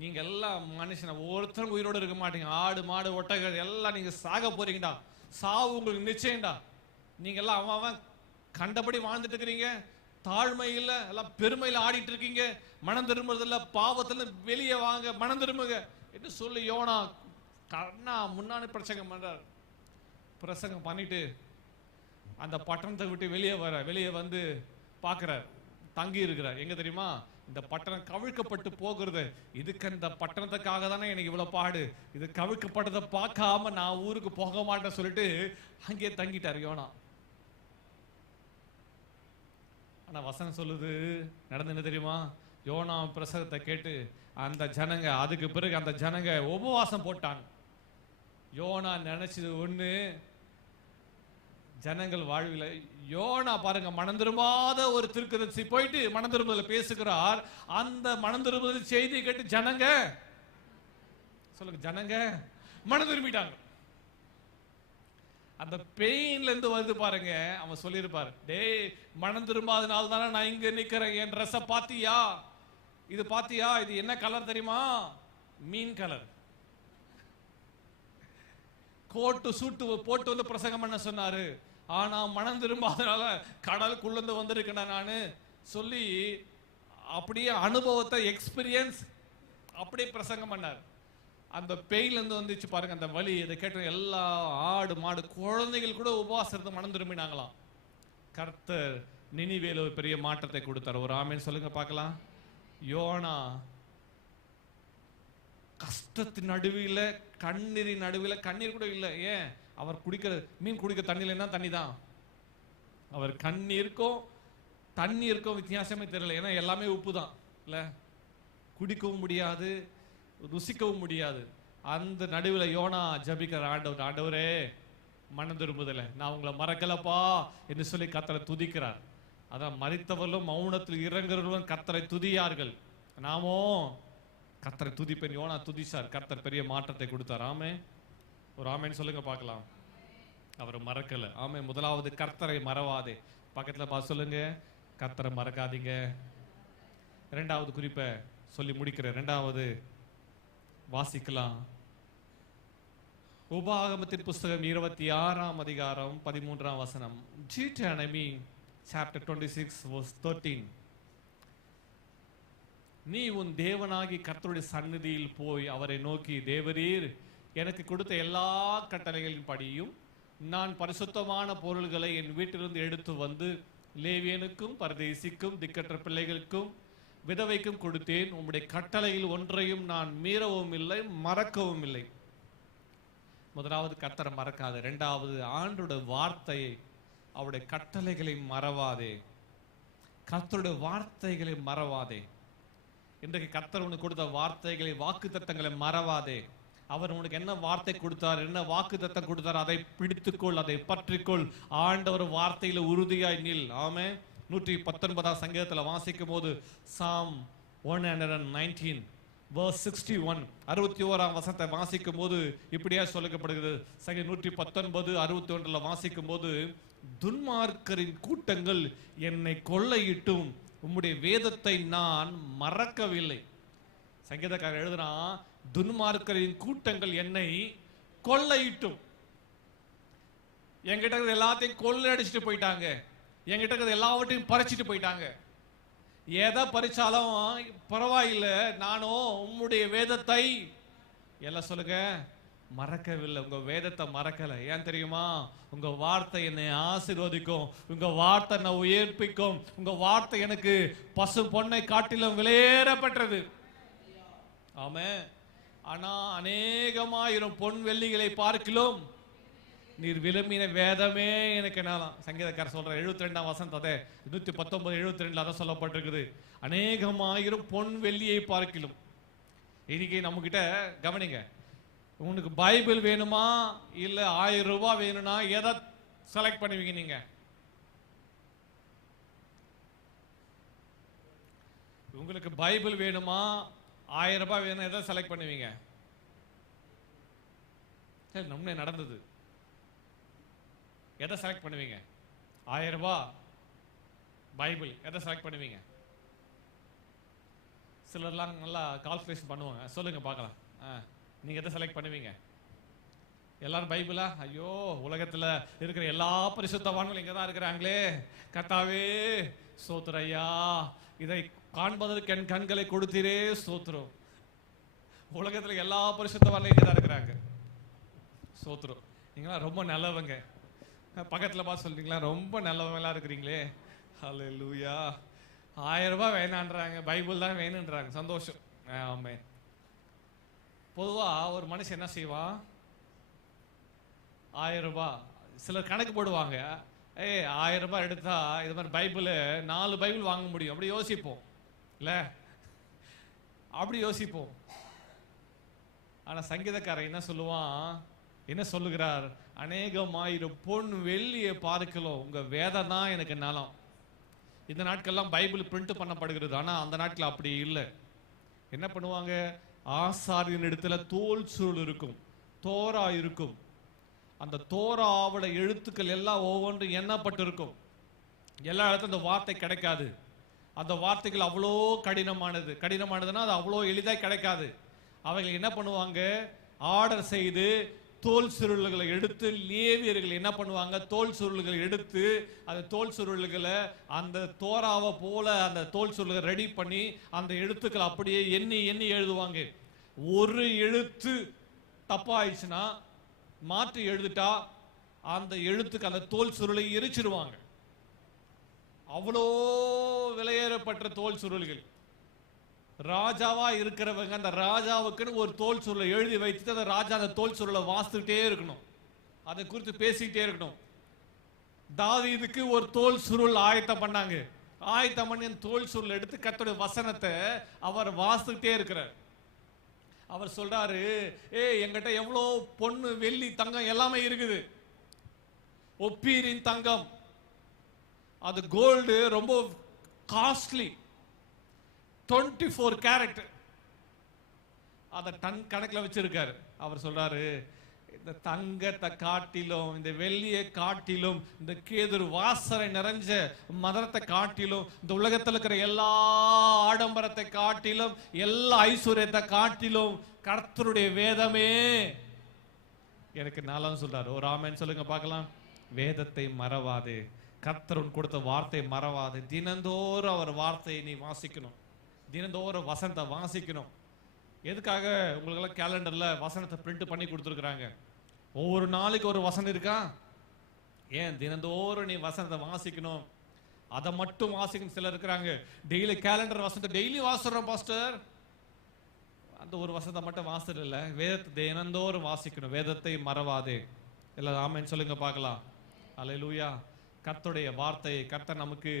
நீங்க எல்லாம் மனுஷன ஒருத்தரும் உயிரோடு இருக்க மாட்டீங்க. ஆடு மாடு ஒட்டகை எல்லாம் நீங்க சாக போறீங்கடா. சாவு உங்களுக்கு நிச்சயம்டா. நீங்க எல்லாம் அவன் கண்டபடி வாழ்ந்துட்டு இருக்கிறீங்க. தாழ்மையில எல்லாம் பெருமையில ஆடிட்டு இருக்கீங்க. மனம் திரும்புறதுல பாவத்துல வெளியே வாங்க, மனம் திரும்புங்க என்று சொல்லி யோனா கண்ணா முன்னாடி பிரசங்கம் பண்றார். பிரசங்கம் பண்ணிட்டு அந்த பட்டணத்தை விட்டு வெளியே வந்து பார்க்கிறார். தங்கி இருக்கிறார். எங்க தெரியுமா? இந்த பட்டணம் கவிழ்க்கப்பட்டு போகிறது. இதுக்கு இந்த பட்டணத்துக்காக தானே எனக்கு இவ்வளவு பாடு. இது கவிழ்க்கப்பட்டதை பார்க்காம நான் ஊருக்கு போக மாட்டேன்னு சொல்லிட்டு அங்கே தங்கிட்டார் யோனா. ஆனா வசனம் சொல்லுது, நடந்து என்ன தெரியுமா? யோனா பிரசங்கத்தை கேட்டு அந்த ஜனங்க, அதுக்கு பிறகு அந்த ஜனங்க உபவாசம் போட்டாங்க. யோனா நினைச்சது ஒண்ணு, ஜனங்கள் வாழ்வில் யோனா பாருங்க, மனம் திரும்பாத ஒரு தீர்க்கதரிசி போயிட்டு மனம் திரும்புதல பேசுகிறார். அந்த மனம் திரும்புதல் செய்தி கேட்டு ஜனங்க, சொல்லுங்க, ஜனங்க மனம் திரும்பிட்டாங்க. அந்த பெயின்ல இருந்து வருது பாருங்க. அவன் சொல்லியிருப்பாரு, டேய் மனம் திரும்பாதனால தானே நான் இங்க நிக்கிறேன். என் ட்ரெஸ்ஸ பாத்தியா? இது பாத்தியா? இது என்ன கலர் தெரியுமா? மீன் கலர். கோட்டு சூட்டு போட்டு வந்து பிரசங்கம் பண்ண சொன்னாரு. ஆனா மனம் திரும்பாதனால கடலுக்குள்ள வந்திருக்கேன் நானு சொல்லி அப்படியே அனுபவத்தை எக்ஸ்பீரியன்ஸ் அப்படியே பிரசங்கம் பண்ணார். அந்த பெயின்ல இருந்து வந்துச்சு பாருங்க அந்த வலி. இதை கேட்ட எல்லா ஆடு மாடு குழந்தைகள் கூட உபவாசத்தை மனம் திரும்பினாங்களாம். கர்த்தர் நினிவேல ஒரு பெரிய மாற்றத்தை கொடுத்தார். ஒரு ஆமேன் சொல்லுங்க பார்க்கலாம். யோனா கஷ்டத்தின் நடுவில, கண்ணீரின் நடுவில, கண்ணீர் கூட இல்லை. ஏன்? அவர் குடிக்கிற மீன் குடிக்கிற தண்ணியில என்ன தண்ணி தான். அவர் கண்ணீருக்கும் தண்ணீருக்கும் வித்தியாசமே தெரியல. ஏன்னா எல்லாமே உப்பு தான் இல்ல, குடிக்கவும் முடியாது, ருசிக்கவும் முடியாது. அந்த நடுவில் யோனா ஜபிக்கிற, ஆண்டவரே மனம் திரும்புதல நான் உங்களை மறக்கலப்பா என்று சொல்லி கர்த்தரை துதிக்கிறார். அதான் மரித்தவர்களும் மௌனத்தில் இறங்குறவர்களும் கர்த்தரை துதியார்கள். நாமோ கர்த்தரை துதிப்பேன். யோனா துதிச்சார். கர்த்தர் பெரிய மாற்றத்தை கொடுத்தார். ஆமே, ஒரு ஆமேன்னு சொல்லுங்க பார்க்கலாம். அவர் மறக்கல. ஆமே. முதலாவது கர்த்தரை மறவாதே. பக்கத்துல பார்த்து சொல்லுங்க, கர்த்தரை மறக்காதீங்க. இரண்டாவது குறிப்பை சொல்லி முடிக்கிறேன். இரண்டாவது வாசிக்கலாம். உபாகமத்தின் புஸ்தகம் 26ஆம் அதிகாரம் 13ஆம் வசனம். Deuteronomy chapter 26 verse 13. நீ உன் தேவனாகி கர்த்தருடைய சந்நிதியில் போய் அவரை நோக்கி, தேவரீர் எனக்கு கொடுத்த எல்லா கட்டளைகளின் படியும் நான் பரிசுத்தமான பொருள்களை என் வீட்டிலிருந்து எடுத்து வந்து லேவியனுக்கும் பரதேசிக்கும் திக்கற்ற பிள்ளைகளுக்கும் விதவைக்கும் கொடுத்தேன். உம்முடைய கட்டளையில் ஒன்றையும் நான் மீறவும் இல்லை, மறக்கவும் இல்லை. முதலாவது கர்த்தரை மறக்காது. இரண்டாவது ஆண்டோட வார்த்தையை, அவருடைய கட்டளைகளை மறவாதே. கர்த்தருடைய வார்த்தைகளை மறவாதே. இன்றைக்கு கர்த்தர் உனக்கு கொடுத்த வார்த்தைகளை, வாக்குத்தத்தங்களை மறவாதே. அவர் உனக்கு என்ன வார்த்தை கொடுத்தார், என்ன வாக்குத்தத்தம் கொடுத்தார், அதை பிடித்துக்கொள், அதை பற்றிக்கொள். ஆண்டவர் வார்த்தையில உறுதியாய் நில். ஆமென். 119ஆம் சங்கீதத்தில் வாசிக்கும் போது சாம் 119 verse 61 61ஆம் வசனத்தை வாசிக்கும் போது இப்படியா சொல்லப்படுகிறது. சங்கீதம் 119 61 வாசிக்கும் போது, துன்மார்க்கரின் கூட்டங்கள் என்னை கொள்ளையிட்டும் உம்முடைய வேதத்தை நான் மறக்கவில்லை. சங்கீதக்காரர் எழுதுறான், துன்மார்க்கரின் கூட்டங்கள் என்னை கொள்ளையிட்டும். என்கிட்ட இருக்கிற எல்லாத்தையும் கொள்ளையடிச்சிட்டு போயிட்டாங்க. என்கிட்ட இருக்கிற எல்லாவற்றையும் பறிச்சிட்டு போயிட்டாங்க. எதை பறிச்சாலும் பரவாயில்லை, நானும் உம்முடைய வேதத்தை எல்லாம் சொல்லுங்க மறக்கவில்லை. உங்க வேதத்தை மறக்கல. ஏன் தெரியுமா? உங்க வார்த்தை என்னை ஆசீர்வதிக்கும், உங்க வார்த்தை என்னை உயர்ப்பிக்கும், உங்க வார்த்தை எனக்கு பசு பொன்னை காட்டிலும் விலையேறப்பட்டது. ஆமென். ஆனா அநேகமாயிரம் பொன் வெள்ளிகளை பார்க்கிலும் நீர் விரும்பின வேதமே எனக்கு என்னலாம். சங்கீதக்காரர் சொல்ற 72ஆம் வசனம், அதே 119 72 அதான் சொல்லப்பட்டிருக்குது. அநேகமாயிரம் பொன் வெள்ளியை பார்க்கிலும். இன்னைக்கு நம்ம கிட்ட கவனிங்க, உனக்கு பைபிள் வேணுமா இல்ல 1000 ரூபாய் வேணும்னா எதை செலக்ட் பண்ணுவீங்க? நீங்க உங்களுக்கு பைபிள் வேணுமா 1000 ரூபாய் வேணும், எதை செலக்ட் பண்ணுவீங்க? நம்மளே நடந்தது. எதை செலக்ட் பண்ணுவீங்க? 1000 ரூபாய் பைபிள், எதை செலக்ட் பண்ணுவீங்க? சிலர்லாம் நல்லா கால்குலேஷன் பண்ணுவாங்க. சொல்லுங்க பார்க்கலாம். நீங்க எதை செலக்ட் பண்ணுவீங்க? எல்லாரும் பைபிளா? ஐயோ, உலகத்துல இருக்கிற எல்லா பரிசுத்தவான்களும் இங்க தான் இருக்கிறாங்களே, கர்த்தாவே ஸ்தோத்திரம் ஐயா, இதை காண்பதற்கு என் கண்களை கொடுத்தீரே ஸ்தோத்திரம். உலகத்துல எல்லா பரிசுத்தவான்களும் இங்க தான் இருக்கிறாங்க, ஸ்தோத்திரம். நீங்களா ரொம்ப நல்லவங்க. பக்கத்துல பார்த்து சொல்றீங்களா, ரொம்ப நல்லவங்களா இருக்கிறீங்களே, ஹல்லேலூயா. 1000 ரூபாய் வேணான்றாங்க, பைபிள் தான் வேணுன்றாங்க. சந்தோஷம். ஆமே. பொதுவா ஒரு மனுஷன் என்ன செய்வான்? 1000 ரூபாய், சிலர் கணக்கு போடுவாங்க. 1000 ரூபாய் எடுத்தா இது மாதிரி பைபிள் 4 பைபிள் வாங்க முடியும், அப்படி யோசிப்போம் இல்ல? அப்படி யோசிப்போம். ஆனா சங்கீதக்காரன் என்ன சொல்லுவான், என்ன சொல்லுகிறார்? அநேகமாயிரம் பொன் வெள்ளியை பார்க்கலாம் உங்க வேதம் தான் எனக்கு நலம். இந்த நாட்கள்லாம் பைபிள் பிரிண்ட் பண்ணப்படுகிறது, ஆனா அந்த நாட்கள் அப்படி இல்லை. என்ன பண்ணுவாங்க? ஆசாரியன் இடத்துல தோல் சுருள் இருக்கும், தோரா இருக்கும். அந்த தோராவோட எழுத்துக்கள் எல்லாம் ஒவ்வொன்றும் எண்ணப்பட்டிருக்கும். எல்லா இடத்துல அந்த வார்த்தை கிடைக்காது. அந்த வார்த்தைகள் அவ்வளோ கடினமானதுன்னா அது அவ்வளோ எளிதாக கிடைக்காது. அவைகள் என்ன பண்ணுவாங்க? ஆர்டர் செய்து தோல் சுருள்களை எடுத்து, லேவியர்கள் என்ன பண்ணுவாங்க? தோல் சுருள்களை எடுத்து அந்த தோல் சுருள்களை அந்த தோராவை போல அந்த தோல் சுருள்களை ரெடி பண்ணி அந்த எழுத்துக்கள் அப்படியே எண்ணி எண்ணி எழுதுவாங்க. ஒரு எழுத்து தப்பாயிடுச்சுன்னா மாற்றி எழுதிட்டா அந்த எழுத்துக்கு அந்த தோல் சுருளை எரிச்சிருவாங்க. அவ்வளோ விலையேறப்பட்ட தோல் சுருள்கள். ராஜாவா இருக்கிறவங்க அந்த ராஜாவுக்குன்னு ஒரு தோல் சுருளை எழுதி வைத்துட்டு அந்த ராஜா அந்த தோல் சுருளை வாசித்துட்டே இருக்கணும், அதை குறித்து பேசிக்கிட்டே இருக்கணும். தாவீதுக்கு ஒரு தோல் சுருள் ஆயத்தம் பண்ணாங்க. ஆயத்தம் பண்ணி அந்த தோல் சுருள் எடுத்து கர்த்தருடைய வசனத்தை அவர் வாசித்துட்டே இருக்கிறார். அவர் சொல்றாரு, என்கிட்ட எவ்வளோ பொண்ணு வெள்ளி தங்கம் எல்லாமே இருக்குது. ஒப்பீரின் தங்கம், அது கோல்டு, ரொம்ப காஸ்ட்லி, 24 கேரட், அதை டன் கணக்கில் வச்சிருக்காரு. அவர் சொல்றாரு, இந்த தங்கத்தை காட்டிலும் இந்த வெள்ளியை காட்டிலும் இந்த கேதுரு வாசனை நிறைஞ்ச மதத்தை காட்டிலும் இந்த உலகத்தில் இருக்கிற எல்லா ஆடம்பரத்தை காட்டிலும் எல்லா ஐஸ்வர்யத்தை காட்டிலும் கர்த்தருடைய வேதமே எனக்கு நலம் சொல்றாரு. ஒரு ஆமென் சொல்லுங்க பார்க்கலாம். வேதத்தை மறவாதே, கர்த்தர் கொடுத்த வார்த்தை மறவாதே. தினந்தோறும் அவர் வார்த்தையை நீ வாசிக்கணும், தினந்தோறும் வசனத்தை வாசிக்கணும். எதுக்காக உங்களுக்கெல்லாம் கேலண்டர்ல வசனத்தை பிரிண்ட் பண்ணி கொடுத்துருக்குறாங்க? ஒவ்வொரு நாளைக்கு ஒரு வசனம் இருக்கா? ஏன் தினந்தோறும் நீ வசனத்தை வாசிக்கணும், அதை மட்டும் வாசிக்கணும். சிலர் இருக்கிறாங்க, டெய்லி கேலண்டர் வசனத்தை டெய்லி வாசிடுறோம் பாஸ்டர், அந்த ஒரு வசனத்தை மட்டும் வாசிட்டு இல்லை, வேதத்தை தினந்தோறும் வாசிக்கணும். வேதத்தை மறவாதே. எல்லாம் ஆமென் சொல்லுங்க பார்க்கலாம். அல்லேலூயா. கர்த்தருடைய வார்த்தை, கர்த்தர் நமக்கு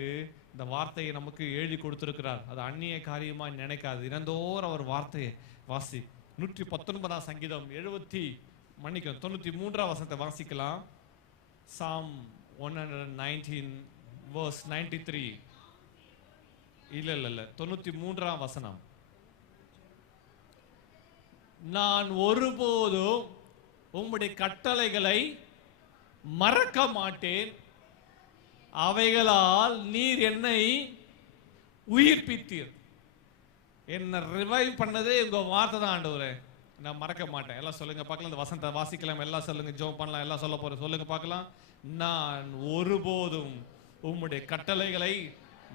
இந்த வார்த்தையை நமக்கு எழுதி கொடுத்திருக்கிறார். அது அந்நிய காரியமா நினைக்காது. தினந்தோறும் அவர் வார்த்தையை வாசி. 119 சங்கீதம் 93 வசனத்தை வாசிக்கலாம். Psalm 119 verse 93. இல்ல 93 வசனம். நான் ஒருபோதும் உம்முடைய கட்டளைகளை மறக்க மாட்டேன், அவைகளால் நீர் என்னை உயிர்ப்பித்தீர். என்ன ரிவைவ் பண்ணதே உங்க வார்த்தை தான் ஆண்டவரே, நான் மறக்க மாட்டேன். எல்லாம் சொல்லுங்க பார்க்கலாம். இந்த வசனத்தை வாசிக்கலாம், எல்லாம் சொல்லுங்க, ஜெபம் பண்ணலாம், எல்லாம் சொல்ல போறேன். சொல்லுங்க பார்க்கலாம். நான் ஒருபோதும் உம்முடைய கட்டளைகளை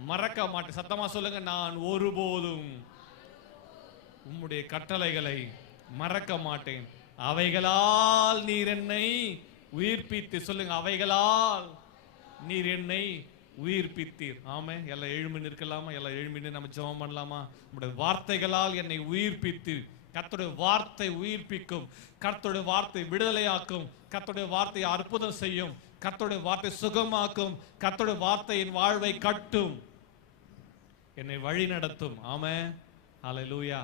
மறக்க மாட்டேன். சத்தமா சொல்லுங்க. நான் ஒருபோதும் உம்முடைய கட்டளைகளை மறக்க மாட்டேன், அவைகளால் நீர் என்னை உயிர்ப்பித்து. சொல்லுங்க, அவைகளால் நீர் என்னை உயிர்ப்பித்தீர். ஆமே. எல்லாம் எழுமி நிற்கலாமா? எல்லாம் எழுமி நம்ம ஜெபம் பண்ணலாமா? உம்முடைய வார்த்தைகளால் என்னை உயிர்ப்பித்து. கர்த்தருடைய வார்த்தை உயிர்ப்பிக்கும், கர்த்தருடைய வார்த்தை விடுதலையாக்கும், கர்த்தருடைய வார்த்தை அற்புதம் செய்யும், கர்த்தருடைய வார்த்தை சுகமாக்கும், கர்த்தருடைய வார்த்தை என் வாழ்வை கட்டும், என்னை வழி நடத்தும். ஆமே. அல்லேலூயா.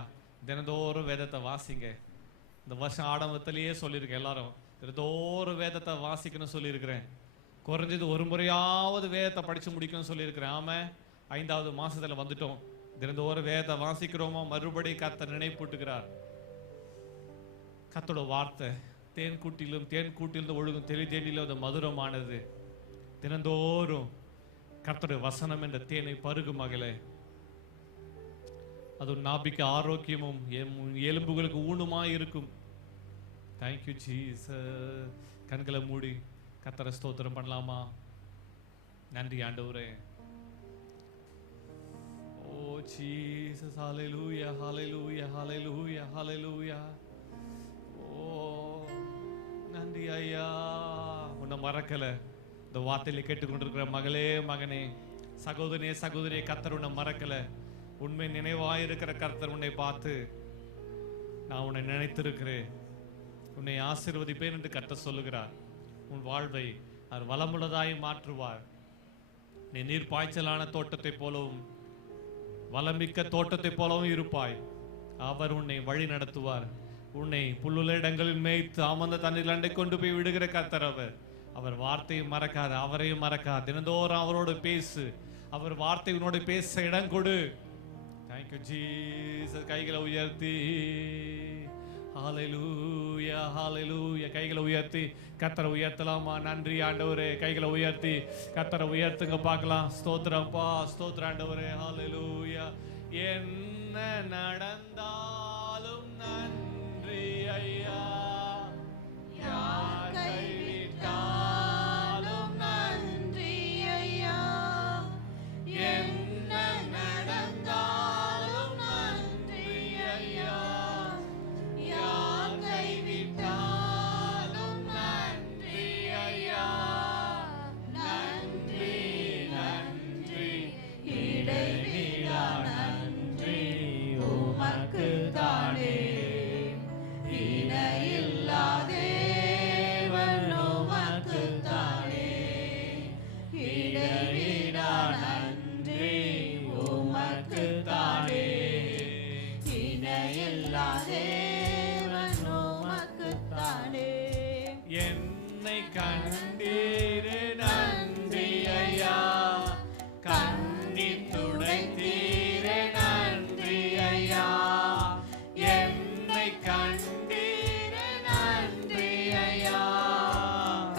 தினந்தோறும் வேதத்தை வாசிங்க. இந்த வருஷம் ஆடம்பரத்திலேயே சொல்லியிருக்கேன், எல்லாரும் தினந்தோறும் வேதத்தை வாசிக்கணும்னு சொல்லியிருக்கிறேன். குறைஞ்சது ஒரு முறையாவது வேதத்தை படிச்சு முடிக்கணும்னு சொல்லியிருக்கிறேன். ஆமா. 5வது மாசத்துல வந்துட்டோம். தினந்தோறும் வேத வாசிக்கிறோமா, மறுபடியும் கர்த்தர் நினைப்பூட்டுகிறார். கர்த்தரோட வார்த்தை தேன் கூட்டிலிருந்து ஒழுகும் தெளி தேனிலும் அது மதுரமானது. தினந்தோறும் கர்த்தருடைய வசனம் என்ற தேனை பருகு மகளே. அது நாபிக்கு ஆரோக்கியமும் எலும்புகளுக்கு ஊனுமாய் இருக்கும். Thank you Jesus. கண்களை மூடி கர்த்தரை ஸ்தோத்திரம் பண்ணலாமா? நன்றி ஆண்டவரே. ஓ ஜீசஸ், ஹalleluya ஹalleluya ஹalleluya ஹalleluya. ஓ நன்றி ஐயா. உன்னை மறக்கல. இந்த வார்த்தையில கேட்டுக்கொண்டிருக்கிற மகளே, மகனே, சகோதரியே, சகோதரியே, கர்த்தர் உன்னை மறக்கல. உண்மை நினைவாயிருக்கிற கர்த்தர் உன்னை பார்த்து, நான் உன்னை நினைத்திருக்கிறேன், உன்னை ஆசீர்வதிப்பேன் என்று கர்த்தர் சொல்லுகிறார். உன் வாழ்வை அவர் வளமுள்ளதாய் மாற்றுவார். நீ நீர் பாய்ச்சலான தோட்டத்தை போலவும் வளமிக்க தோட்டத்தை போலவும் இருப்பாய். அவர் உன்னை வழி நடத்துவார். உன்னை புல்லுள்ள இடங்களில் மேய்த்து அமர்ந்த தண்ணீர் அண்டை கொண்டு போய் விடுகிற கர்த்தர் அவர். அவர் வார்த்தையும் மறக்காது, அவரையும் மறக்காது. தினந்தோறும் அவரோடு பேசு. அவர் வார்த்தை உன்னோடு பேச இடம் கொடு. Thank you Jesus. கைகளை உயர்த்தி ஹalleluya ஹalleluya. கைகளை உயர்த்தி கர்த்தரை உயர்த்தலாமா? நன்றி ஆண்டவரே. கைகளை உயர்த்தி கர்த்தரை உயர்த்துங்க பார்க்கலாம். ஸ்தோத்திரம்ப்பா, ஸ்தோத்திரம் ஆண்டவரே. ஹalleluya. என்ன நடந்தாலும் நன்றி ஐயா. யார் கைவிட்டாலும் நன்றி ஐயா. என்ன நடந்தாலும் நன்றி ஐயா. யார் கைவிட்டாலும் நன்றி ஐயா. நன்றி நன்றி இடைவிடா நன்றி உமக்கு தானே. இணையில்லா தேவன் உமக்கு தானே. இடைவிடா நன்றி உமக்கு தானே. இணையில்லா தேவன் உமக்கு தானே. என்னை கண்டீரே நன்றி ஐயா. கண்ணீர் துடைத்தீரே நன்றி ஐயா. என்னை கண்டீரே நன்றி ஐயா.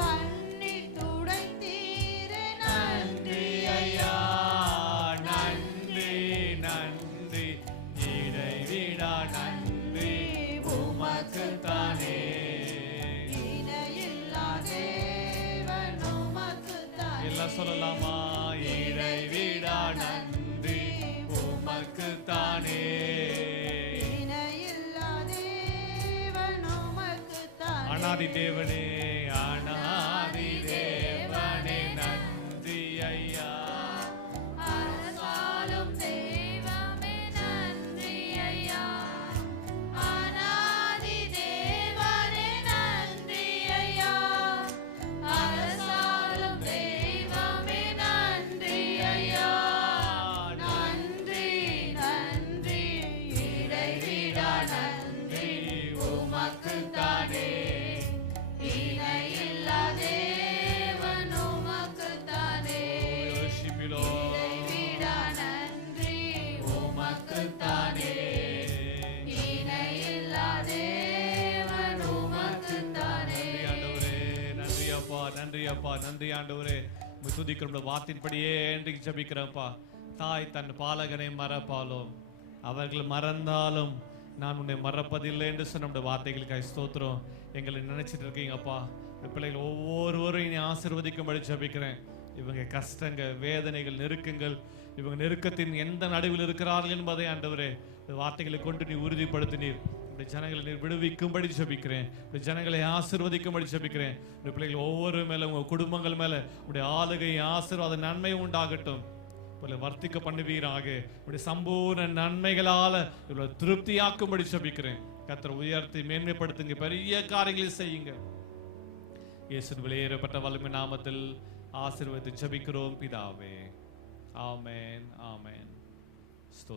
கண்ணீர் துடைத்தீரே நன்றி ஐயா. நன்றி நன்றி இடைவிடா நன்றி உமக்கு தானே. இணையில்லா தேவன் உமக்கு தானே. எல்லாம் சொல்லலாமா? இடைவிடா நன்றி உமக்கு தானே. இணையில்லா தேவன் உமக்கு தானே. அனாதி தேவனே, அனாதி தேவனே நன்றி ஐயா. அரசாளும் தெய்வமே நன்றி ஐயா. அநாதி தேவனே நன்றி ஐயா. அரசாளும் தெய்வமே நன்றி ஐயா. நன்றி நன்றி இடைவிடா நன்றி உமக்கு தானே. இணையில்லா தேவன் உமக்கு தானே. இடைவிடா நன்றி உமக்கு தானே. இணையில்லா தேவன் உமக்கு தானே. ஆண்டவரே நன்றி அப்பா, நன்றி அப்பா, நன்றி ஆண்டவரே. உம்மை துதிக்கிறோம். வார்த்தையின்படியே இன்றைக்கு ஜெபிக்கிறேன்ப்பா. தாய் தன் பாலகனை மறப்பாலும் அவர்கள் மறந்தாலும் நான் உன்னை மறப்பதில்லை என்று சொன்ன நம்முடைய வார்த்தைகளுக்காக ஸ்தோத்திரம். எங்களை நினைச்சிட்டு இருக்கீங்கப்பா. இந்த பிள்ளைகள் ஒவ்வொருவரும் இனி ஆசீர்வதிக்கும்படி ஜெபிக்கிறேன். இவங்க கஷ்டங்க, வேதனைகள், நெருக்கங்கள், இவங்க நெருக்கத்தின் எந்த நடுவில் இருக்கிறார்கள் என்பதை ஆண்டவரே இந்த வார்த்தைகளை கொண்டு நீ உறுதிப்படுத்தினீர். இப்படி ஜனங்களை நீர் விடுவிக்கும்படி ஜெபிக்கிறேன். இப்படி ஜனங்களை ஆசீர்வதிக்கும்படி ஜெபிக்கிறேன். இந்த பிள்ளைகள் ஒவ்வொரு மேல, உங்க குடும்பங்கள் மேல உடைய ஆளுகை, ஆசீர்வாத நன்மை உண்டாகட்டும். வர்த்திக்க பண்ணுவீராக. உடைய சம்பூர்ண நன்மைகளால இவ்வளவு திருப்தியாக்கும்படி ஜெபிக்கிறேன். கர்த்தரை உயர்த்தி மேன்மைப்படுத்துங்க, பெரிய காரியங்களை செய்யுங்க. இயேசுவின் வெளியேறப்பட்ட வல்லமை நாமத்தில் ஆசீர்வதித்து ஜெபிக்கிறோம் பிதாவே. ஆமென், ஆமென். ஸ்தோத்திரம்.